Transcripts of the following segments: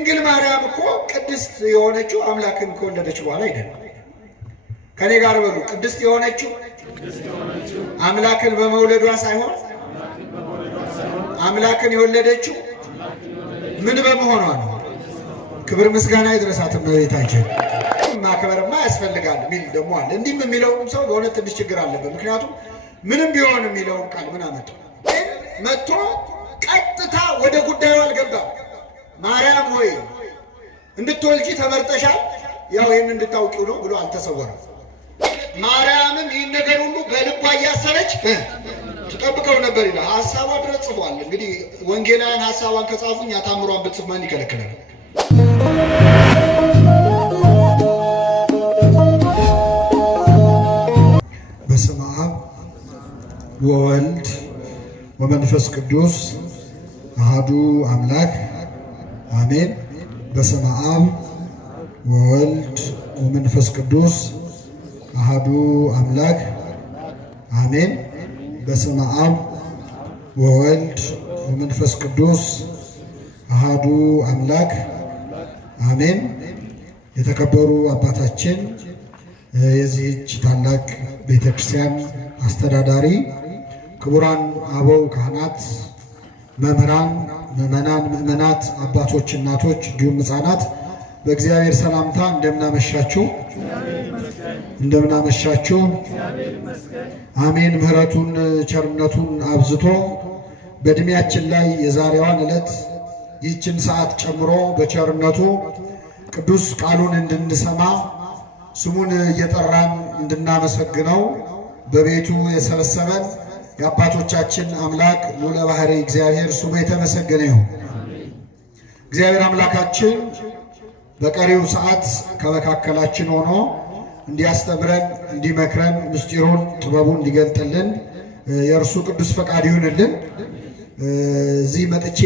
ድንግል ማርያም እኮ ቅድስት የሆነችው አምላክን ከወለደች በኋላ አይደለም። ከኔ ጋር በሉ። ቅድስት የሆነችው አምላክን በመውለዷ ሳይሆን አምላክን የወለደችው ምን በመሆኗ ነው? ክብር ምስጋና ይድረሳት እመቤታችን። ማክበርማ ያስፈልጋል ሚል ደግሞ አለ። እንዲህም የሚለውም ሰው በእውነት ትንሽ ችግር አለበት። ምክንያቱም ምንም ቢሆን የሚለውን ቃል ምን አመጣው? መጥቶ ቀጥታ ወደ ጉዳዩ አልገባም። ማርያም ሆይ እንድትወልጂ ተመርጠሻል፣ ያው ይህን እንድታውቂው ነው ብሎ አልተሰወረም። ማርያምም ይህን ነገር ሁሉ በልቧ እያሰበች ትጠብቀው ነበር ይላል። ሀሳቧ ድረስ ጽፏል። እንግዲህ ወንጌላውያን ሀሳቧን ከጻፉ እኛ ታምሯን ብትጽፍ ማን ይከለክላል? በስመ አብ ወወልድ ወመንፈስ ቅዱስ አሐዱ አምላክ አሜን። በስመ አብ ወወልድ ወመንፈስ ቅዱስ አሐዱ አምላክ አሜን። በስመ አብ ወወልድ ወመንፈስ ቅዱስ አሐዱ አምላክ አሜን። የተከበሩ አባታችን የዚህች ታላቅ ቤተክርስቲያን አስተዳዳሪ፣ ክቡራን አበው ካህናት፣ መምህራን፣ ምዕመናን፣ ምዕመናት፣ አባቶች፣ እናቶች እንዲሁም ሕፃናት በእግዚአብሔር ሰላምታ እንደምናመሻችሁ እንደምናመሻችሁ። አሜን። ምሕረቱን ቸርነቱን አብዝቶ በእድሜያችን ላይ የዛሬዋን ዕለት ይህችን ሰዓት ጨምሮ በቸርነቱ ቅዱስ ቃሉን እንድንሰማ ስሙን እየጠራን እንድናመሰግነው በቤቱ የሰበሰበን የአባቶቻችን አምላክ ልዑለ ባሕርይ እግዚአብሔር ስሙ የተመሰገነ ይሁን። እግዚአብሔር አምላካችን በቀሪው ሰዓት ከመካከላችን ሆኖ እንዲያስተምረን፣ እንዲመክረን፣ ምስጢሩን ጥበቡን እንዲገልጥልን የእርሱ ቅዱስ ፈቃድ ይሁንልን። እዚህ መጥቼ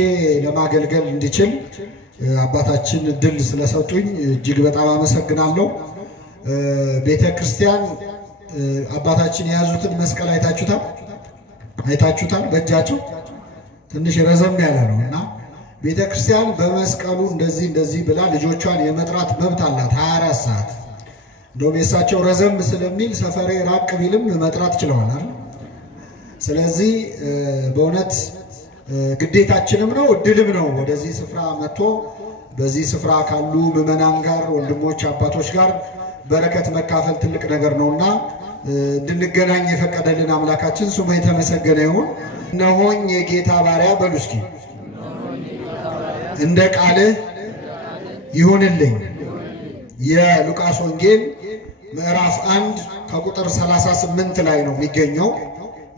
ለማገልገል እንድችል አባታችን እድል ስለሰጡኝ እጅግ በጣም አመሰግናለሁ። ቤተ ክርስቲያን አባታችን የያዙትን መስቀል አይታችሁታል? በእጃቸው ትንሽ ረዘም ያለ ነው እና ቤተ ክርስቲያን በመስቀሉ እንደዚህ ብላ ልጆቿን የመጥራት መብት አላት 24 ሰዓት። እንደውም የእሳቸው ረዘም ስለሚል ሰፈሬ ራቅ ቢልም መጥራት ችለዋል። ስለዚህ በእውነት ግዴታችንም ነው እድልም ነው ወደዚህ ስፍራ መጥቶ በዚህ ስፍራ ካሉ ምዕመናን ጋር ወንድሞች አባቶች ጋር በረከት መካፈል ትልቅ ነገር ነውና እንድንገናኝ የፈቀደልን አምላካችን ስሙ የተመሰገነ ይሁን። እነሆኝ የጌታ ባሪያ በሉ እስኪ፣ እንደ ቃልህ ይሁንልኝ። የሉቃስ ወንጌል ምዕራፍ 1 ከቁጥር 38 ላይ ነው የሚገኘው።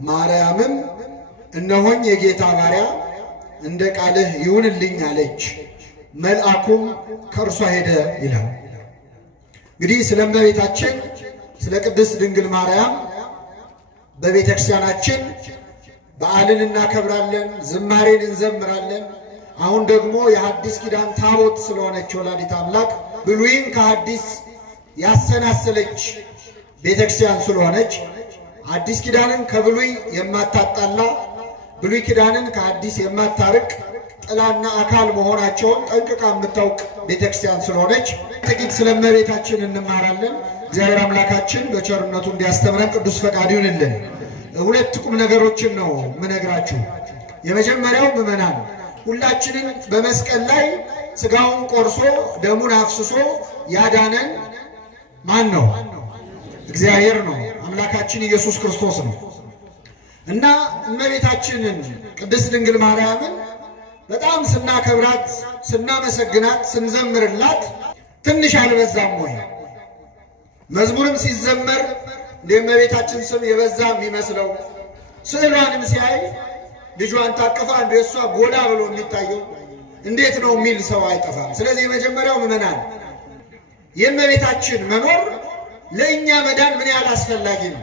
ማርያምም እነሆኝ የጌታ ባሪያ እንደ ቃልህ ይሁንልኝ አለች፣ መልአኩም ከእርሷ ሄደ ይላል። እንግዲህ ስለ እመቤታችን ስለ ቅድስት ድንግል ማርያም በቤተ ክርስቲያናችን በዓልን እናከብራለን፣ ዝማሬን እንዘምራለን። አሁን ደግሞ የሐዲስ ኪዳን ታቦት ስለሆነች ወላዲት አምላክ ብሉይን ከሐዲስ ያሰናሰለች ቤተ ክርስቲያን ስለሆነች አዲስ ኪዳንን ከብሉይ የማታጣላ ብሉይ ኪዳንን ከአዲስ የማታርቅ ጥላና አካል መሆናቸውን ጠንቅቃ የምታውቅ ቤተክርስቲያን ስለሆነች ጥቂት ስለ እመቤታችን እንማራለን። እግዚአብሔር አምላካችን በቸርነቱ እንዲያስተምረን ቅዱስ ፈቃድ ይሁንልን። ሁለት ቁም ነገሮችን ነው የምነግራችሁ። የመጀመሪያው ምዕመናን ሁላችንን በመስቀል ላይ ስጋውን ቆርሶ ደሙን አፍስሶ ያዳነን ማን ነው? እግዚአብሔር ነው። አምላካችን ኢየሱስ ክርስቶስ ነው። እና እመቤታችንን ቅድስት ድንግል ማርያምን በጣም ስናከብራት፣ ስናመሰግናት፣ ስንዘምርላት ትንሽ አልበዛም ወይ? መዝሙርም ሲዘመር እንደ እመቤታችን ስም የበዛ የሚመስለው ስዕሏንም ሲያይ ልጇን ታቀፋ እንደ እሷ ጎላ ብሎ የሚታየው እንዴት ነው የሚል ሰው አይጠፋም። ስለዚህ የመጀመሪያው ምዕመናን የእመቤታችን መኖር ለእኛ መዳን ምን ያህል አስፈላጊ ነው፣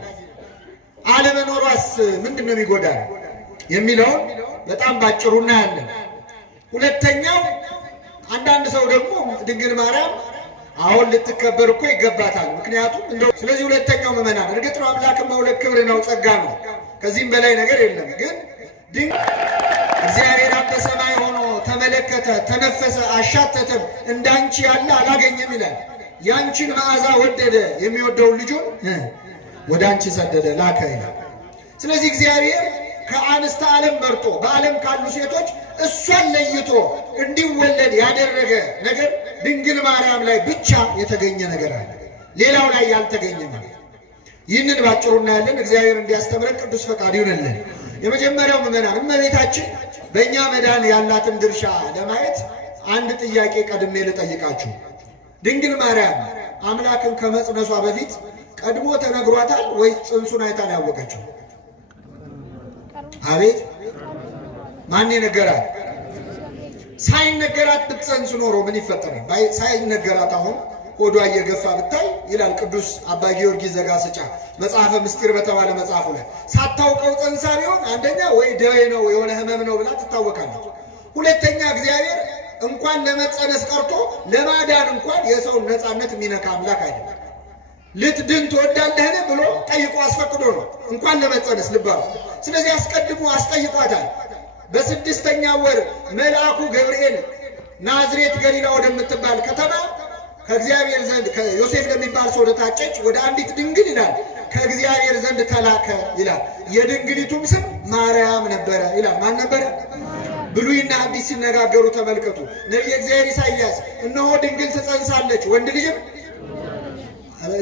አለመኖሯስ ምንድን ነው የሚጎዳን የሚለውን በጣም ባጭሩ እናያለን። ሁለተኛው አንዳንድ ሰው ደግሞ ድንግል ማርያም አሁን ልትከበር እኮ ይገባታል፣ ምክንያቱም ስለዚህ ሁለተኛው ምዕመናን እርግጥ ነው አምላክን መውለድ ክብር ነው፣ ጸጋ ነው፣ ከዚህም በላይ ነገር የለም። ግን እግዚአብሔር በሰማይ ሆኖ ተመለከተ ተመለከተ፣ ተነፈሰ፣ አሻተተም እንዳንቺ ያለ አላገኘም ይላል። ያንቺን መዓዛ ወደደ፣ የሚወደውን ልጁን ወደ አንቺ ሰደደ፣ ላከ ይላል። ስለዚህ እግዚአብሔር ከአንስተ ዓለም መርጦ በዓለም ካሉ ሴቶች እሷን ለይቶ እንዲወለድ ያደረገ ነገር ድንግል ማርያም ላይ ብቻ የተገኘ ነገር አለ፣ ሌላው ላይ ያልተገኘ ማለት። ይህንን ባጭሩ እናያለን። እግዚአብሔር እንዲያስተምረን ቅዱስ ፈቃድ ይሁንልን። የመጀመሪያው ምዕመናን እመቤታችን በእኛ መዳን ያላትን ድርሻ ለማየት አንድ ጥያቄ ቀድሜ ልጠይቃችሁ። ድንግል ማርያም አምላክን ከመጽነሷ በፊት ቀድሞ ተነግሯታል ወይስ ጽንሱን አይታን ያወቀችው? አቤት ማን ነገራት? ሳይነገራት ብትጸንስ ኖሮ ምን ይፈጠራል? ሳይነገራት አሁን ሆዷ እየገፋ ብታይ ይላል ቅዱስ አባ ጊዮርጊስ ዘጋስጫ መጽሐፈ ምስጢር በተባለ መጽሐፉ ላይ ሳታውቀው ጸንሳ ቢሆን አንደኛ ወይ ደዌ ነው የሆነ ሕመም ነው ብላ ትታወቃለች። ሁለተኛ እግዚአብሔር እንኳን ለመጸነስ ቀርቶ ለማዳን እንኳን የሰውን ነፃነት የሚነካ አምላክ አይደለም። ልትድን ትወዳለህን ብሎ ጠይቆ አስፈቅዶ ነው እንኳን ለመጸነስ ልባሉ። ስለዚህ አስቀድሞ አስጠይቋታል። በስድስተኛ ወር መልአኩ ገብርኤል ናዝሬት ገሊላ ወደምትባል ከተማ ከእግዚአብሔር ዘንድ ከዮሴፍ ለሚባል ሰው ወደታጨች ወደ አንዲት ድንግል ይላል ከእግዚአብሔር ዘንድ ተላከ ይላል። የድንግሊቱም ስም ማርያም ነበረ ይላል። ማን ነበረ? ብሉይና አዲስ ሲነጋገሩ ተመልከቱ። ነቢየ እግዚአብሔር ኢሳይያስ እነሆ ድንግል ትጸንሳለች ወንድ ልጅም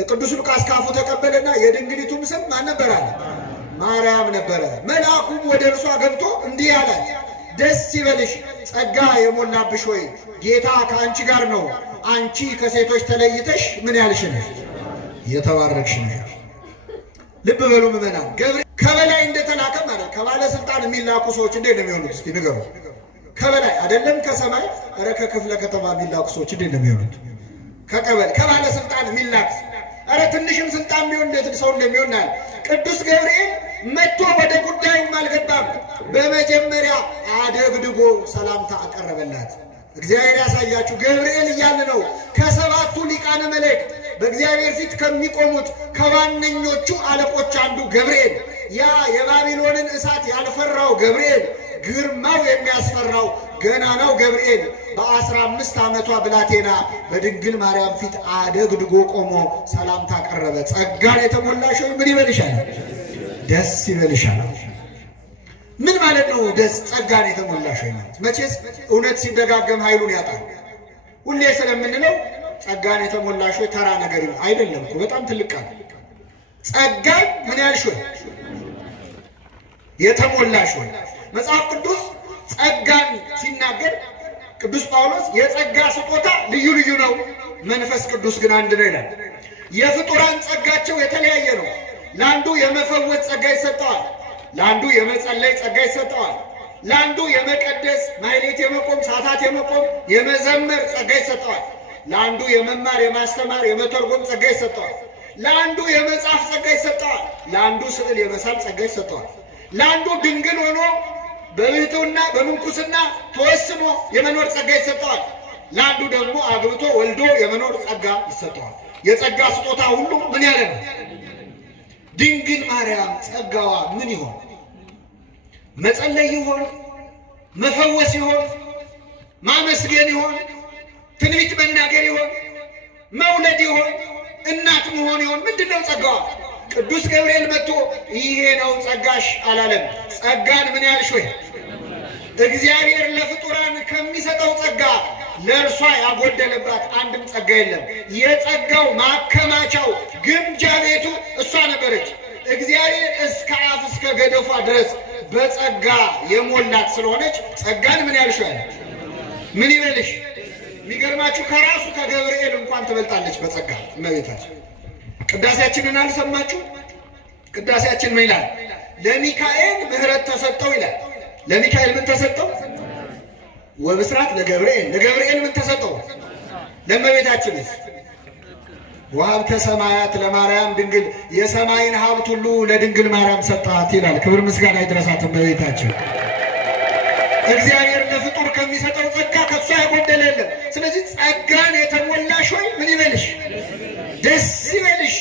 ቅዱስ ሉቃስ ካፉ ተቀበለና የድንግሊቱም ስም ማን ነበረ? ማርያም ነበረ። መልአኩም ወደ እርሷ ገብቶ እንዲህ አላት፣ ደስ ይበልሽ ጸጋ የሞላብሽ ሆይ ጌታ ከአንቺ ጋር ነው። አንቺ ከሴቶች ተለይተሽ ምን ያልሽ ነሽ? የተባረክሽ ነሽ። ልብ በሉ ምዕመናን፣ ገብርኤል ከበላይ እንደተላከ ማለት ከባለስልጣን የሚላኩ ሰዎች እንዴት ነው የሚሆኑት? እስኪ ንገሩ። ከበላይ አይደለም ከሰማይ ኧረ ከክፍለ ከተማ የሚላኩ ሰዎች እንዴት ነው የሚሆኑት? ከቀበሌ ከባለስልጣን የሚላክ ኧረ ትንሽም ስልጣን ቢሆን እንዴት ሰው እንደሚሆን ቅዱስ ገብርኤል መጥቶ ወደ ጉዳዩም አልገባም። በመጀመሪያ አደግድጎ ሰላምታ አቀረበላት። እግዚአብሔር ያሳያችሁ። ገብርኤል እያለ ነው ከሰባቱ ሊቃነ መላእክት በእግዚአብሔር ፊት ከሚቆሙት ከዋነኞቹ አለቆች አንዱ ገብርኤል፣ ያ የባቢሎንን እሳት ያልፈራው ገብርኤል፣ ግርማው የሚያስፈራው ገናናው ገብርኤል በ15 ዓመቷ ብላቴና በድንግል ማርያም ፊት አደግድጎ ቆሞ ሰላምታ ቀረበ። ጸጋን የተሞላሽ ሆይ ምን ይበልሻል? ደስ ይበልሻል። ምን ማለት ነው? ደስ ጸጋን የተሞላሽ ሆይ ማለት መቼስ እውነት ሲደጋገም ኃይሉን ያጣል። ሁሌ ስለምንለው ጸጋን የተሞላሽ ሆይ ተራ ነገር አይደለም እኮ በጣም ትልቅ ቃል። ጸጋን ምን ያልሽ ሆይ የተሞላሽ ሆይ መጽሐፍ ቅዱስ ጸጋን ሲናገር ቅዱስ ጳውሎስ የጸጋ ስጦታ ልዩ ልዩ ነው፣ መንፈስ ቅዱስ ግን አንድ ነው ይላል። የፍጡራን ጸጋቸው የተለያየ ነው። ለአንዱ የመፈወስ ጸጋ ይሰጠዋል፣ ለአንዱ የመጸለይ ጸጋ ይሰጠዋል፣ ለአንዱ የመቀደስ ማሕሌት የመቆም ሰዓታት የመቆም የመዘመር ጸጋ ይሰጠዋል፣ ለአንዱ የመማር የማስተማር የመተርጎም ጸጋ ይሰጠዋል፣ ለአንዱ የመጻፍ ጸጋ ይሰጠዋል፣ ለአንዱ ስዕል የመሳል ጸጋ ይሰጠዋል፣ ለአንዱ ድንግል ሆኖ በብሕትውና በምንኩስና ተወስኖ የመኖር ጸጋ ይሰጠዋል፣ ለአንዱ ደግሞ አግብቶ ወልዶ የመኖር ጸጋ ይሰጠዋል። የጸጋ ስጦታ ሁሉ ምን ያለ ነው? ድንግል ማርያም ጸጋዋ ምን ይሆን? መጸለይ ይሆን? መፈወስ ይሆን? ማመስገን ይሆን? ትንቢት መናገር ይሆን? መውለድ ይሆን? እናት መሆን ይሆን? ምንድነው ጸጋዋ? ቅዱስ ገብርኤል መጥቶ ይሄ ነው ጸጋሽ አላለም። ጸጋን ምን ያልሽ ወይ? እግዚአብሔር ለፍጡራን ከሚሰጠው ጸጋ ለእርሷ ያጎደለባት አንድም ጸጋ የለም። የጸጋው ማከማቻው ግምጃ ቤቱ እሷ ነበረች። እግዚአብሔር እስከ አፍ እስከ ገደፏ ድረስ በጸጋ የሞላት ስለሆነች ጸጋን ምን ያልሽ ያለ ምን ይበልሽ? የሚገርማችሁ ከራሱ ከገብርኤል እንኳን ትበልጣለች በጸጋ እመቤታችን። ቅዳሴያችንን አልሰማችሁ? ቅዳሴያችን ምን ይላል? ለሚካኤል ምሕረት ተሰጠው ይላል። ለሚካኤል ምን ተሰጠው? ወብስራት ለገብርኤል። ለገብርኤል ምን ተሰጠው? ለእመቤታችንስ? ወሀብተ ሰማያት ለማርያም ድንግል፣ የሰማይን ሀብት ሁሉ ለድንግል ማርያም ሰጣት ይላል። ክብር ምስጋና ይድረሳት እመቤታችን። እግዚአብሔር ለፍጡር ከሚሰጠው ጸጋ ከሷ ያጎደለ የለም። ስለዚህ ጸጋን የተሞላሽ ሆይ ምን ይበልሽ? ደስ ይበልሽ፣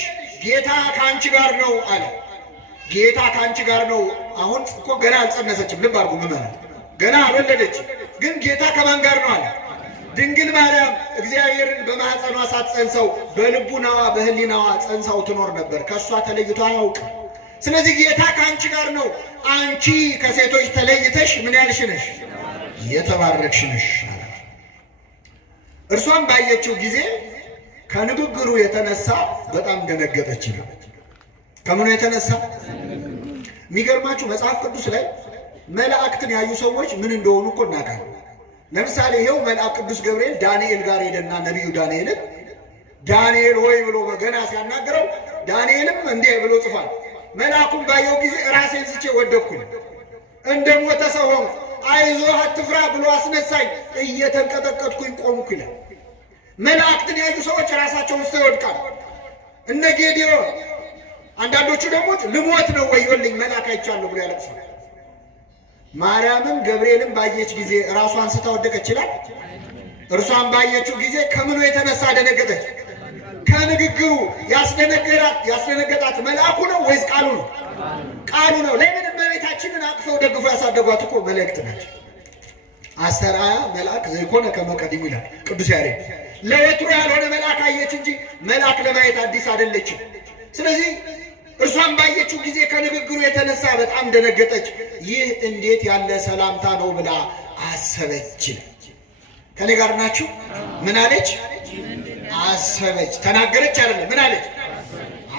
ጌታ ከአንቺ ጋር ነው አለ። ጌታ ከአንቺ ጋር ነው። አሁን እኮ ገና አልጸነሰችም። ልብ አድርጉ ምዕመናን፣ ገና አልወለደችም። ግን ጌታ ከማን ጋር ነው አለ? ድንግል ማርያም እግዚአብሔርን በማኅፀኗ ሳትጸንሰው በልቡናዋ በሕሊናዋ ጸንሳው ትኖር ነበር። ከእሷ ተለይቶ አያውቅም። ስለዚህ ጌታ ከአንቺ ጋር ነው። አንቺ ከሴቶች ተለይተሽ ምን ያልሽ ነሽ? የተባረክሽ ነሽ አላት። እርሷም ባየችው ጊዜ ከንግግሩ የተነሳ በጣም ደነገጠች ነው። ከምኑ የተነሳ? የሚገርማችሁ መጽሐፍ ቅዱስ ላይ መላእክትን ያዩ ሰዎች ምን እንደሆኑ እኮ እናውቃለን። ለምሳሌ ይኸው መልአክ ቅዱስ ገብርኤል ዳንኤል ጋር ሄደና ነቢዩ ዳንኤልን ዳንኤል ሆይ ብሎ ገና ሲያናግረው ዳንኤልም እንዲህ ብሎ ጽፏል። መልአኩን ባየው ጊዜ ራሴን ስቼ ወደቅኩኝ፣ እንደ ሞተ ሰው ሆንኩ። አይዞህ አትፍራ ብሎ አስነሳኝ፣ እየተንቀጠቀጥኩኝ ቆምኩ ይላል። መላእክትን ያዩ ሰዎች ራሳቸውን ውስጥ ይወድቃል። እነ ጌዴዎን አንዳንዶቹ ደግሞ ልሞት ነው ወዮልኝ መልአክ አይቻለሁ ብሎ ያለቅሳል። ማርያምም ገብርኤልን ባየች ጊዜ ራሷን ስታ ወደቀች ይላል። እርሷን ባየችው ጊዜ ከምኑ የተነሳ ደነገጠች? ከንግግሩ። ያስደነገጣት መልአኩ ነው ወይስ ቃሉ ነው? ቃሉ ነው። ለምን? እመቤታችንን አቅፈው ደግፎ ያሳደጓት እኮ መላእክት ናቸው። አስተርአያ መልአክ ዘይኮነ ከመ ቀዲሙ ይላል ቅዱስ ያሬድ። ለወትሮ ያልሆነ መልአክ አየች እንጂ መልአክ ለማየት አዲስ አይደለችም። ስለዚህ እርሷን ባየችው ጊዜ ከንግግሩ የተነሳ በጣም ደነገጠች። ይህ እንዴት ያለ ሰላምታ ነው ብላ አሰበች። ከኔ ጋር ናችሁ? ምን አለች? አሰበች። ተናገረች አይደለም። ምን አለች?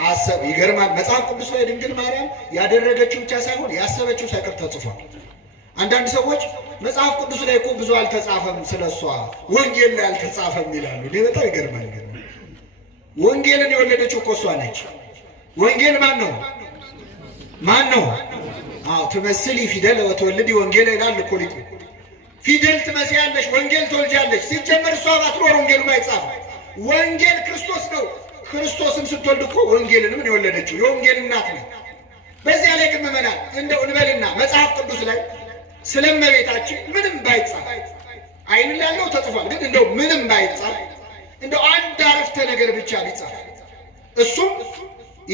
አሰብ። ይገርማል። መጽሐፍ ቅዱስ ላይ ድንግል ማርያም ያደረገችው ብቻ ሳይሆን ያሰበችው ሳይቀር ተጽፏል። አንዳንድ ሰዎች መጽሐፍ ቅዱስ ላይ እኮ ብዙ አልተጻፈም ስለሷ ወንጌል ላይ አልተጻፈም ይላሉ። እኔ በጣም ይገርማል። ወንጌልን የወለደችው እኮ እሷ ነች። ወንጌል ማን ነው? ማን ነው? አዎ ትመስሊ ፊደል ወትወልዲ ወንጌል ይላል እኮ ሊቁ። ፊደል ትመስያለሽ፣ ወንጌል ትወልጃለሽ። ሲጀመር እሷ ባትኖር ወንጌሉ አይጻፍ። ወንጌል ክርስቶስ ነው። ክርስቶስም ስትወልድ እኮ ወንጌልንም የወለደችው የወንጌል እናት ነው። በዚያ ላይ ግን ምእመናን እንደው እንበልና መጽሐፍ ቅዱስ ላይ ስለ እመቤታችን ምንም ባይጻፍ አይን ላለው ተጽፏል። ግን እንደው ምንም ባይጻፍ እንደው አንድ አረፍተ ነገር ብቻ ቢጻፍ እሱም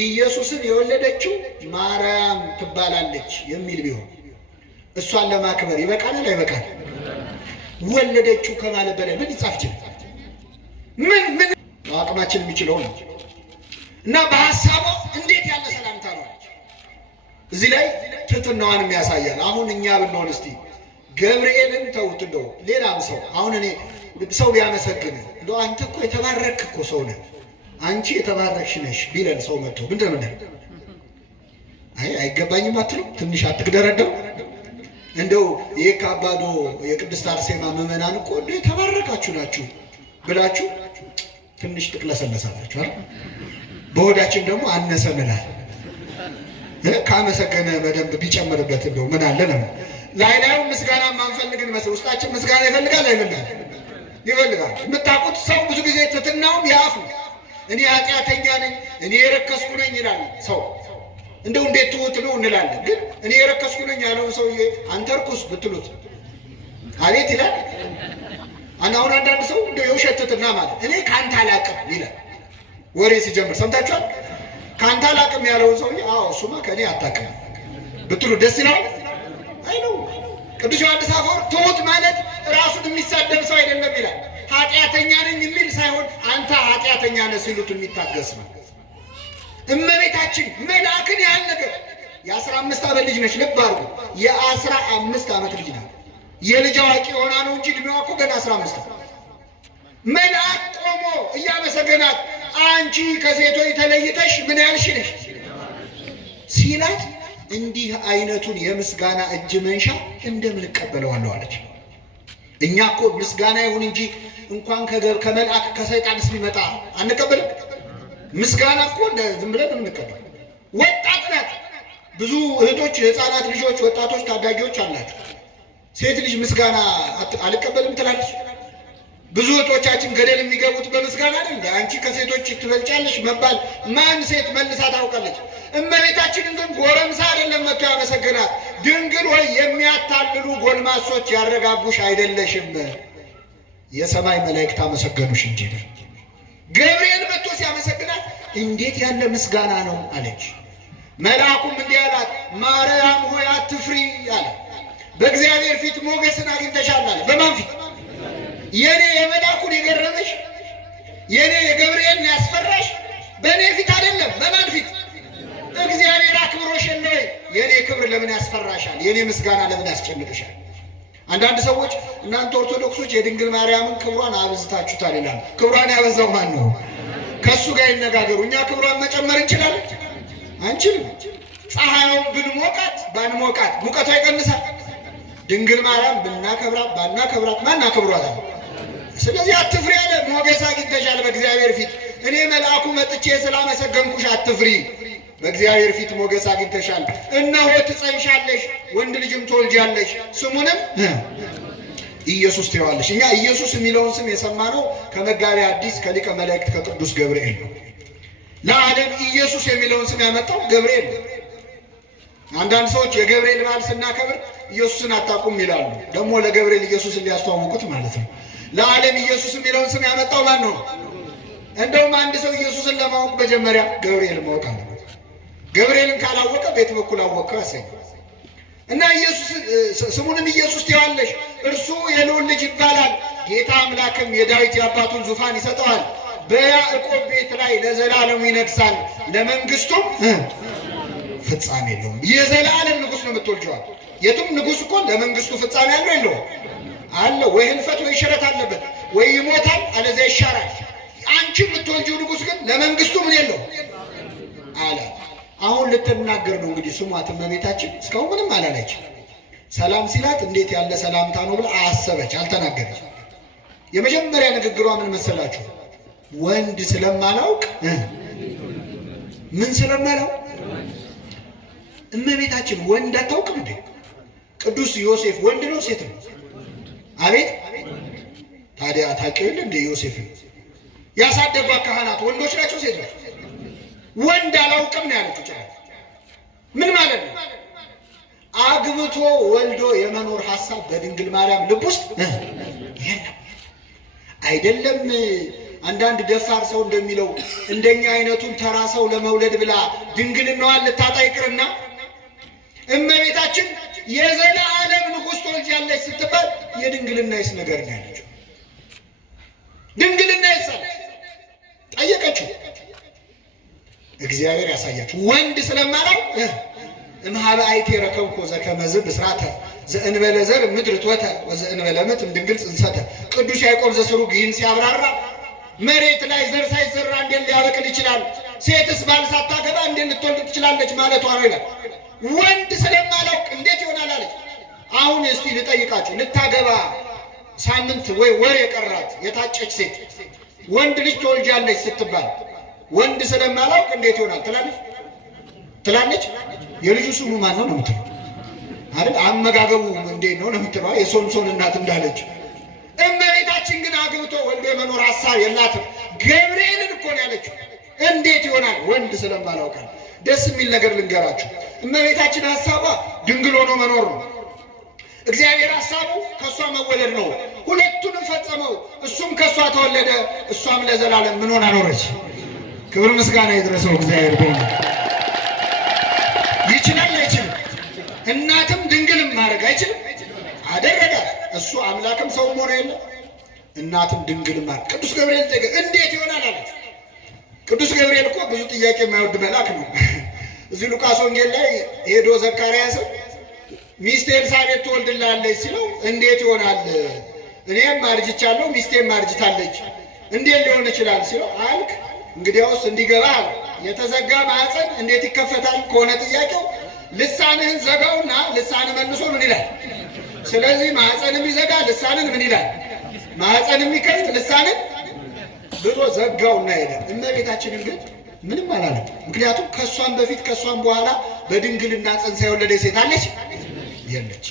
ኢየሱስን የወለደችው ማርያም ትባላለች የሚል ቢሆን እሷን ለማክበር ይበቃናል አይበቃል? ወለደችው ከማለት በላይ ምን ይጻፍ ይችላል? ምን አቅማችን የሚችለው ነው። እና በሐሳቧ እንዴት ያለ ሰላምታ ነው። እዚህ ላይ ትሕትናዋንም ያሳያል። አሁን እኛ ብንሆን እስቲ ገብርኤልን ተውት፣ እንደው ሌላም ሰው አሁን እኔ ሰው ቢያመሰግን እንደው አንተ እኮ የተባረክ እኮ ሰው ነህ፣ አንቺ የተባረክሽ ነሽ ቢለን ሰው መጥቶ ምንድን አይገባኝም አትሉ? ትንሽ አትግደረደው? እንደው ይህ ከአባዶ የቅድስት አርሴማ ምዕመናን እኮ እንደ የተባረካችሁ ናችሁ ብላችሁ ትንሽ ትቅለሰለሳላችሁ አይደል? በሆዳችን ደግሞ አነሰንላል። ካመሰገነ በደንብ ቢጨምርበት እንደው ምን አለ ነው። ላይላዩ ምስጋና ማንፈልግን መስል ውስጣችን ምስጋና ይፈልጋል አይፈልጋል? ይፈልጋል። የምታውቁት ሰው ብዙ ጊዜ ትሕትናውም ያፍ እኔ ኃጢአተኛ ነኝ፣ እኔ የረከስኩ ነኝ ይላል ሰው። እንደው እንዴት ትሁት ነው እንላለን። ግን እኔ የረከስኩ ነኝ ያለውን ሰውዬ አንተ ርኩስ ብትሉት አቤት ይላል። አሁን አንዳንድ ሰው እንደው የውሸት ትሕትና ማለት እኔ ከአንተ አላቅም ይላል። ወሬ ሲጀምር ሰምታችኋል? ከአንተ አላቅም ያለውን ሰውዬ አዎ እሱማ ከእኔ አታቅም ብትሉ ደስ ይላል? አይ ነው። ቅዱስ ዮሐንስ አፈወርቅ ትሁት ማለት ራሱን የሚሳደብ ሰው አይደለም ይላል። ኃጢአተኛ ነኝ የሚል ሳይሆን አንተ ኃጢአተኛ ነህ ሲሉት የሚታገስ ነው። እመቤታችን መልአክን ያህል ነገር የ15 ዓመት ልጅ ነች። ልብ አድርጉ፣ የ15 ዓመት ልጅ ናት። የልጅ አዋቂ ሆና ነው እንጂ እድሜዋ እኮ ገና 15 ነው። መልአክ ቆሞ እያመሰገናት አንቺ ከሴቶች ተለይተሽ ምን ያልሽ ነሽ ሲላት እንዲህ አይነቱን የምስጋና እጅ መንሻ እንደምን እቀበለዋለሁ አለች። እኛ እኮ ምስጋና ይሁን እንጂ እንኳን ከመልአክ ከሰይጣንስ ቢመጣ አንቀበልም። ምስጋና እኮ ዝም ብለን እንቀበል። ወጣት ናት። ብዙ እህቶች፣ የህፃናት ልጆች፣ ወጣቶች፣ ታዳጊዎች አላቸው። ሴት ልጅ ምስጋና አልቀበልም ትላለች። ብዙ እህቶቻችን ገደል የሚገቡት በምስጋና አይደል? አንቺ ከሴቶች ትበልጫለሽ መባል ማን ሴት መልሳ ታውቃለች? እመቤታችንን ግን ጎረምሳ አይደለም መጥቶ ያመሰግናት። ድንግል ሆይ የሚያታልሉ ጎልማሶች ያረጋጉሽ አይደለሽም፣ የሰማይ መላእክት አመሰገኑሽ እንጂ። ገብርኤል መጥቶ ሲያመሰግናት እንዴት ያለ ምስጋና ነው አለች። መልአኩም እንዲህ አላት፣ ማርያም ሆይ አትፍሪ አለ። በእግዚአብሔር ፊት ሞገስን አግኝተሻል አለ። በማን ፊት? የኔ የመልአኩን የገረመሽ የኔ የገብርኤልን ያስፈራሽ በእኔ ፊት አይደለም። በማን ፊት? እግዚአብሔር አክብሮሽ የለ ወይ? የኔ ክብር ለምን ያስፈራሻል? የኔ ምስጋና ለምን ያስጨንቅሻል? አንዳንድ ሰዎች እናንተ ኦርቶዶክሶች የድንግል ማርያምን ክብሯን አብዝታችሁታል ይላሉ። ክብሯን ያበዛው ማን ነው? ከእሱ ጋር ይነጋገሩ። እኛ ክብሯን መጨመር እንችላለን? አንችልም። ፀሐዩን ብንሞቃት ባንሞቃት ሙቀቷ ይቀንሳል። ድንግል ማርያም ብናከብራት ባናከብራት ማን አክብሯታል? ስለዚህ አትፍሪ አለ። ሞገስ አግኝተሻል በእግዚአብሔር ፊት። እኔ መልአኩ መጥቼ ስላመሰገንኩሽ አትፍሪ፣ በእግዚአብሔር ፊት ሞገስ አግኝተሻል። እነሆ ትጸንሻለሽ፣ ወንድ ልጅም ትወልጃለሽ፣ ስሙንም ኢየሱስ ትይዋለሽ። እኛ ኢየሱስ የሚለውን ስም የሰማነው ከመጋቤ ሐዲስ ከሊቀ መላእክት ከቅዱስ ገብርኤል ነው። ለዓለም ኢየሱስ የሚለውን ስም ያመጣው ገብርኤል ነው። አንዳንድ ሰዎች የገብርኤል በዓል ስናከብር ኢየሱስን አታውቁም ይላሉ። ደግሞ ለገብርኤል ኢየሱስን ሊያስተዋውቁት ማለት ነው። ለዓለም ኢየሱስ የሚለውን ስም ያመጣው ማን ነው? እንደውም አንድ ሰው ኢየሱስን ለማወቅ መጀመሪያ ገብርኤል ማወቅ አለበት። ገብርኤልን ካላወቀ ቤት በኩል አወቀው ያሰኝ እና ኢየሱስ ስሙንም ኢየሱስ ትይዋለሽ፣ እርሱ የልዑል ልጅ ይባላል። ጌታ አምላክም የዳዊት የአባቱን ዙፋን ይሰጠዋል፣ በያዕቆብ ቤት ላይ ለዘላለሙ ይነግሣል፣ ለመንግስቱም ፍጻሜ የለውም። የዘላለም ንጉሥ ነው የምትወልጂዋል። የቱም ንጉሥ እኮ ለመንግስቱ ፍጻሜ አለው የለውም? አለው። ወይ ህልፈት ወይ ሽረት አለበት፣ ወይ ይሞታል አለዚያ ይሻራል። አንቺ የምትወልጂው ንጉሥ ግን ለመንግስቱ ምን የለው አለ። አሁን ልትናገር ነው እንግዲህ ስሟት እመቤታችን። እስካሁን ምንም አላለች። ሰላም ሲላት እንዴት ያለ ሰላምታ ነው ብላ አሰበች፣ አልተናገረች። የመጀመሪያ ንግግሯ ምን መሰላችሁ? ወንድ ስለማላውቅ ምን ስለማላውቅ እመቤታችን ወንድ አታውቅም እንዴ? ቅዱስ ዮሴፍ ወንድ ነው ሴት ነው? አቤት ታዲያ ታውቂው እንዴ? ዮሴፍን ያሳደጓት ካህናት ወንዶች ናቸው ሴቶች? ወንድ አላውቅም ነው ያለችው። ምን ማለት ነው? አግብቶ ወልዶ የመኖር ሐሳብ በድንግል ማርያም ልብ ውስጥ የለም። አይደለም አንዳንድ ደፋር ሰው እንደሚለው እንደኛ አይነቱን ተራ ሰው ለመውለድ ብላ ድንግልናዋን ልታጣ ይቅርና እመቤታችን የዘላለም ንጉሥ ትወልጃለች ስትባል የድንግልናይስ ነገር ነው ያለችው። ድንግልናይስ ጠየቀችው። እግዚአብሔር ያሳያችሁ። ወንድ ስለማላው እምኀበ አይቴ ረከብኮ ዘከመ ብስራተ ዘእንበለ ዘር ምድር ቶተ ወዘእንበለ ምት ድንግል ጽንሰተ። ቅዱስ ያዕቆብ ዘስሩግ ይህን ሲያብራራ መሬት ላይ ዘር ሳይዘራ እንዴት ሊያበቅል ይችላል? ሴትስ ባል ሳታገባ እንዴት ልትወልድ ትችላለች ማለቷ ነው ይላል። ወንድ ስለማላውቅ እንዴት ይሆናል አለች። አሁን እስቲ ልጠይቃችሁ፣ ልታገባ ሳምንት ወይ ወር የቀራት የታጨች ሴት ወንድ ልጅ ትወልጃለች ስትባል ወንድ ስለማላውቅ እንዴት ይሆናል ትላለች? የልጁ ስሙ ማን ነው ነው የምትለው አይደል? አመጋገቡ እንዴት ነው ነው የምትለው? የሶምሶን እናት እንዳለች። እመቤታችን ግን አግብቶ ወልዶ የመኖር ሐሳብ የላትም። ገብርኤልን እኮ ነው ያለችው። እንዴት ይሆናል? ወንድ ስለማላውቅ። ደስ የሚል ነገር ልንገራችሁ። እመቤታችን ሐሳቧ ድንግል ሆኖ መኖር ነው። እግዚአብሔር ሐሳቡ ከእሷ መወለድ ነው። ሁለቱንም ፈጸመው። እሱም ከእሷ ተወለደ፣ እሷም ለዘላለም ምን ሆና ኖረች? ክብር ምስጋና ይድረሰው እግዚአብሔር። በሆነ ይችላል አይችልም? እናትም ድንግልም ማድረግ አይችልም? አደረጋት። እሱ አምላክም ሰውም ሆነ የለ እናትም ድንግልም ማድረግ። ቅዱስ ገብርኤል ጠየቀ፣ እንዴት ይሆናል አለት። ቅዱስ ገብርኤል እኮ ብዙ ጥያቄ የማይወድ መልአክ ነው። እዚህ ሉቃስ ወንጌል ላይ ሄዶ ዘካርያስ ሚስት ኤልሳቤጥ ትወልድላለች ሲለው እንዴት ይሆናል? እኔም አርጅቻለሁ ሚስቴም አርጅታለች፣ እንዴት ሊሆን ይችላል ሲለው አልክ እንግዲያውስ እንዲገባ የተዘጋ ማዕፀን እንዴት ይከፈታል ከሆነ ጥያቄው ልሳንህን ዘጋውና ልሳን መልሶ ምን ይላል? ስለዚህ ማዕፀንም ይዘጋ ልሳንን ምን ይላል? ማዕፀንም ይከፍት ልሳንን ብሎ ዘጋውና ሄደ። እመቤታችንን ግን ምንም አላለም። ምክንያቱም ከሷም በፊት ከሷም በኋላ በድንግልና ጸንሳ የወለደች ሴት አለች የለች።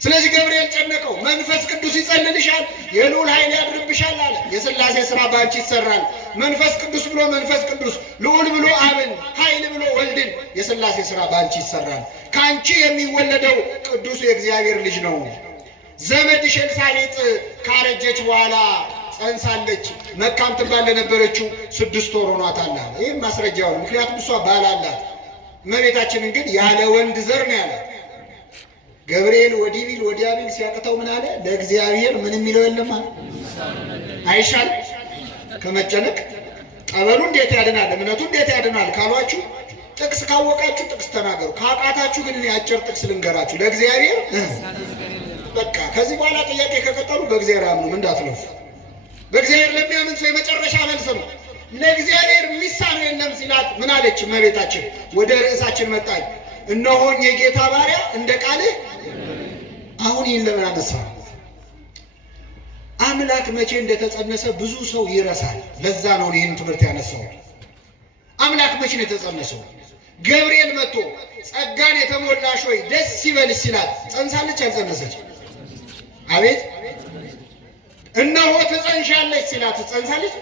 ስለዚህ ገብርኤል ጨነቀው። መንፈስ ቅዱስ ይጸልልሻል፣ የልዑል ኃይል ያድርብሻል አለ። የሥላሴ ሥራ በአንቺ ይሰራል። መንፈስ ቅዱስ ብሎ መንፈስ ቅዱስ፣ ልዑል ብሎ አብን፣ ኃይል ብሎ ወልድን፣ የሥላሴ ሥራ በአንቺ ይሰራል። ከአንቺ የሚወለደው ቅዱሱ የእግዚአብሔር ልጅ ነው። ዘመድሽ ኤልሳቤጥ ካረጀች በኋላ ጸንሳለች። መካን ትባል ለነበረችው 6 ወር ሆኗታል አለ። ይህም ማስረጃው ነው። ምክንያቱም እሷ ባል አላት። እመቤታችንን ግን ያለ ወንድ ዘር ነው ያላት። ገብርኤል ወዲህ ቢል ወዲያ ቢል ሲያቅተው ምን አለ? ለእግዚአብሔር ምን የሚለው የለም አለ። አይሻል ከመጨነቅ ጠበሉ እንዴት ያድናል፣ እምነቱ እንዴት ያድናል ካሏችሁ ጥቅስ ካወቃችሁ ጥቅስ ተናገሩ። ካቃታችሁ ግን እኔ አጭር ጥቅስ ልንገራችሁ። ለእግዚአብሔር በቃ ከዚህ በኋላ ጥያቄ ከቀጠሉ በእግዚአብሔር አምኑ እንዳትለፉ። በእግዚአብሔር ለሚያምን ሰው የመጨረሻ መልስ ነው። ለእግዚአብሔር የሚሳነው የለም ሲላት ምን አለች እመቤታችን? ወደ ርዕሳችን መጣች። እነሆኝ የጌታ ባሪያ እንደ ቃልህ። አሁን ይህን ለምን አነሳ? አምላክ መቼ እንደተጸነሰ ብዙ ሰው ይረሳል። ለዛ ነው ይህን ትምህርት ያነሳው። አምላክ መቼ ነው የተጸነሰው? ገብርኤል መጥቶ ጸጋን የተሞላሽ ሆይ ደስ ይበልሽ ሲላት ጸንሳለች አልጸነሰች? አቤት። እነሆ ትጸንሻለች ሲላት ጸንሳለች?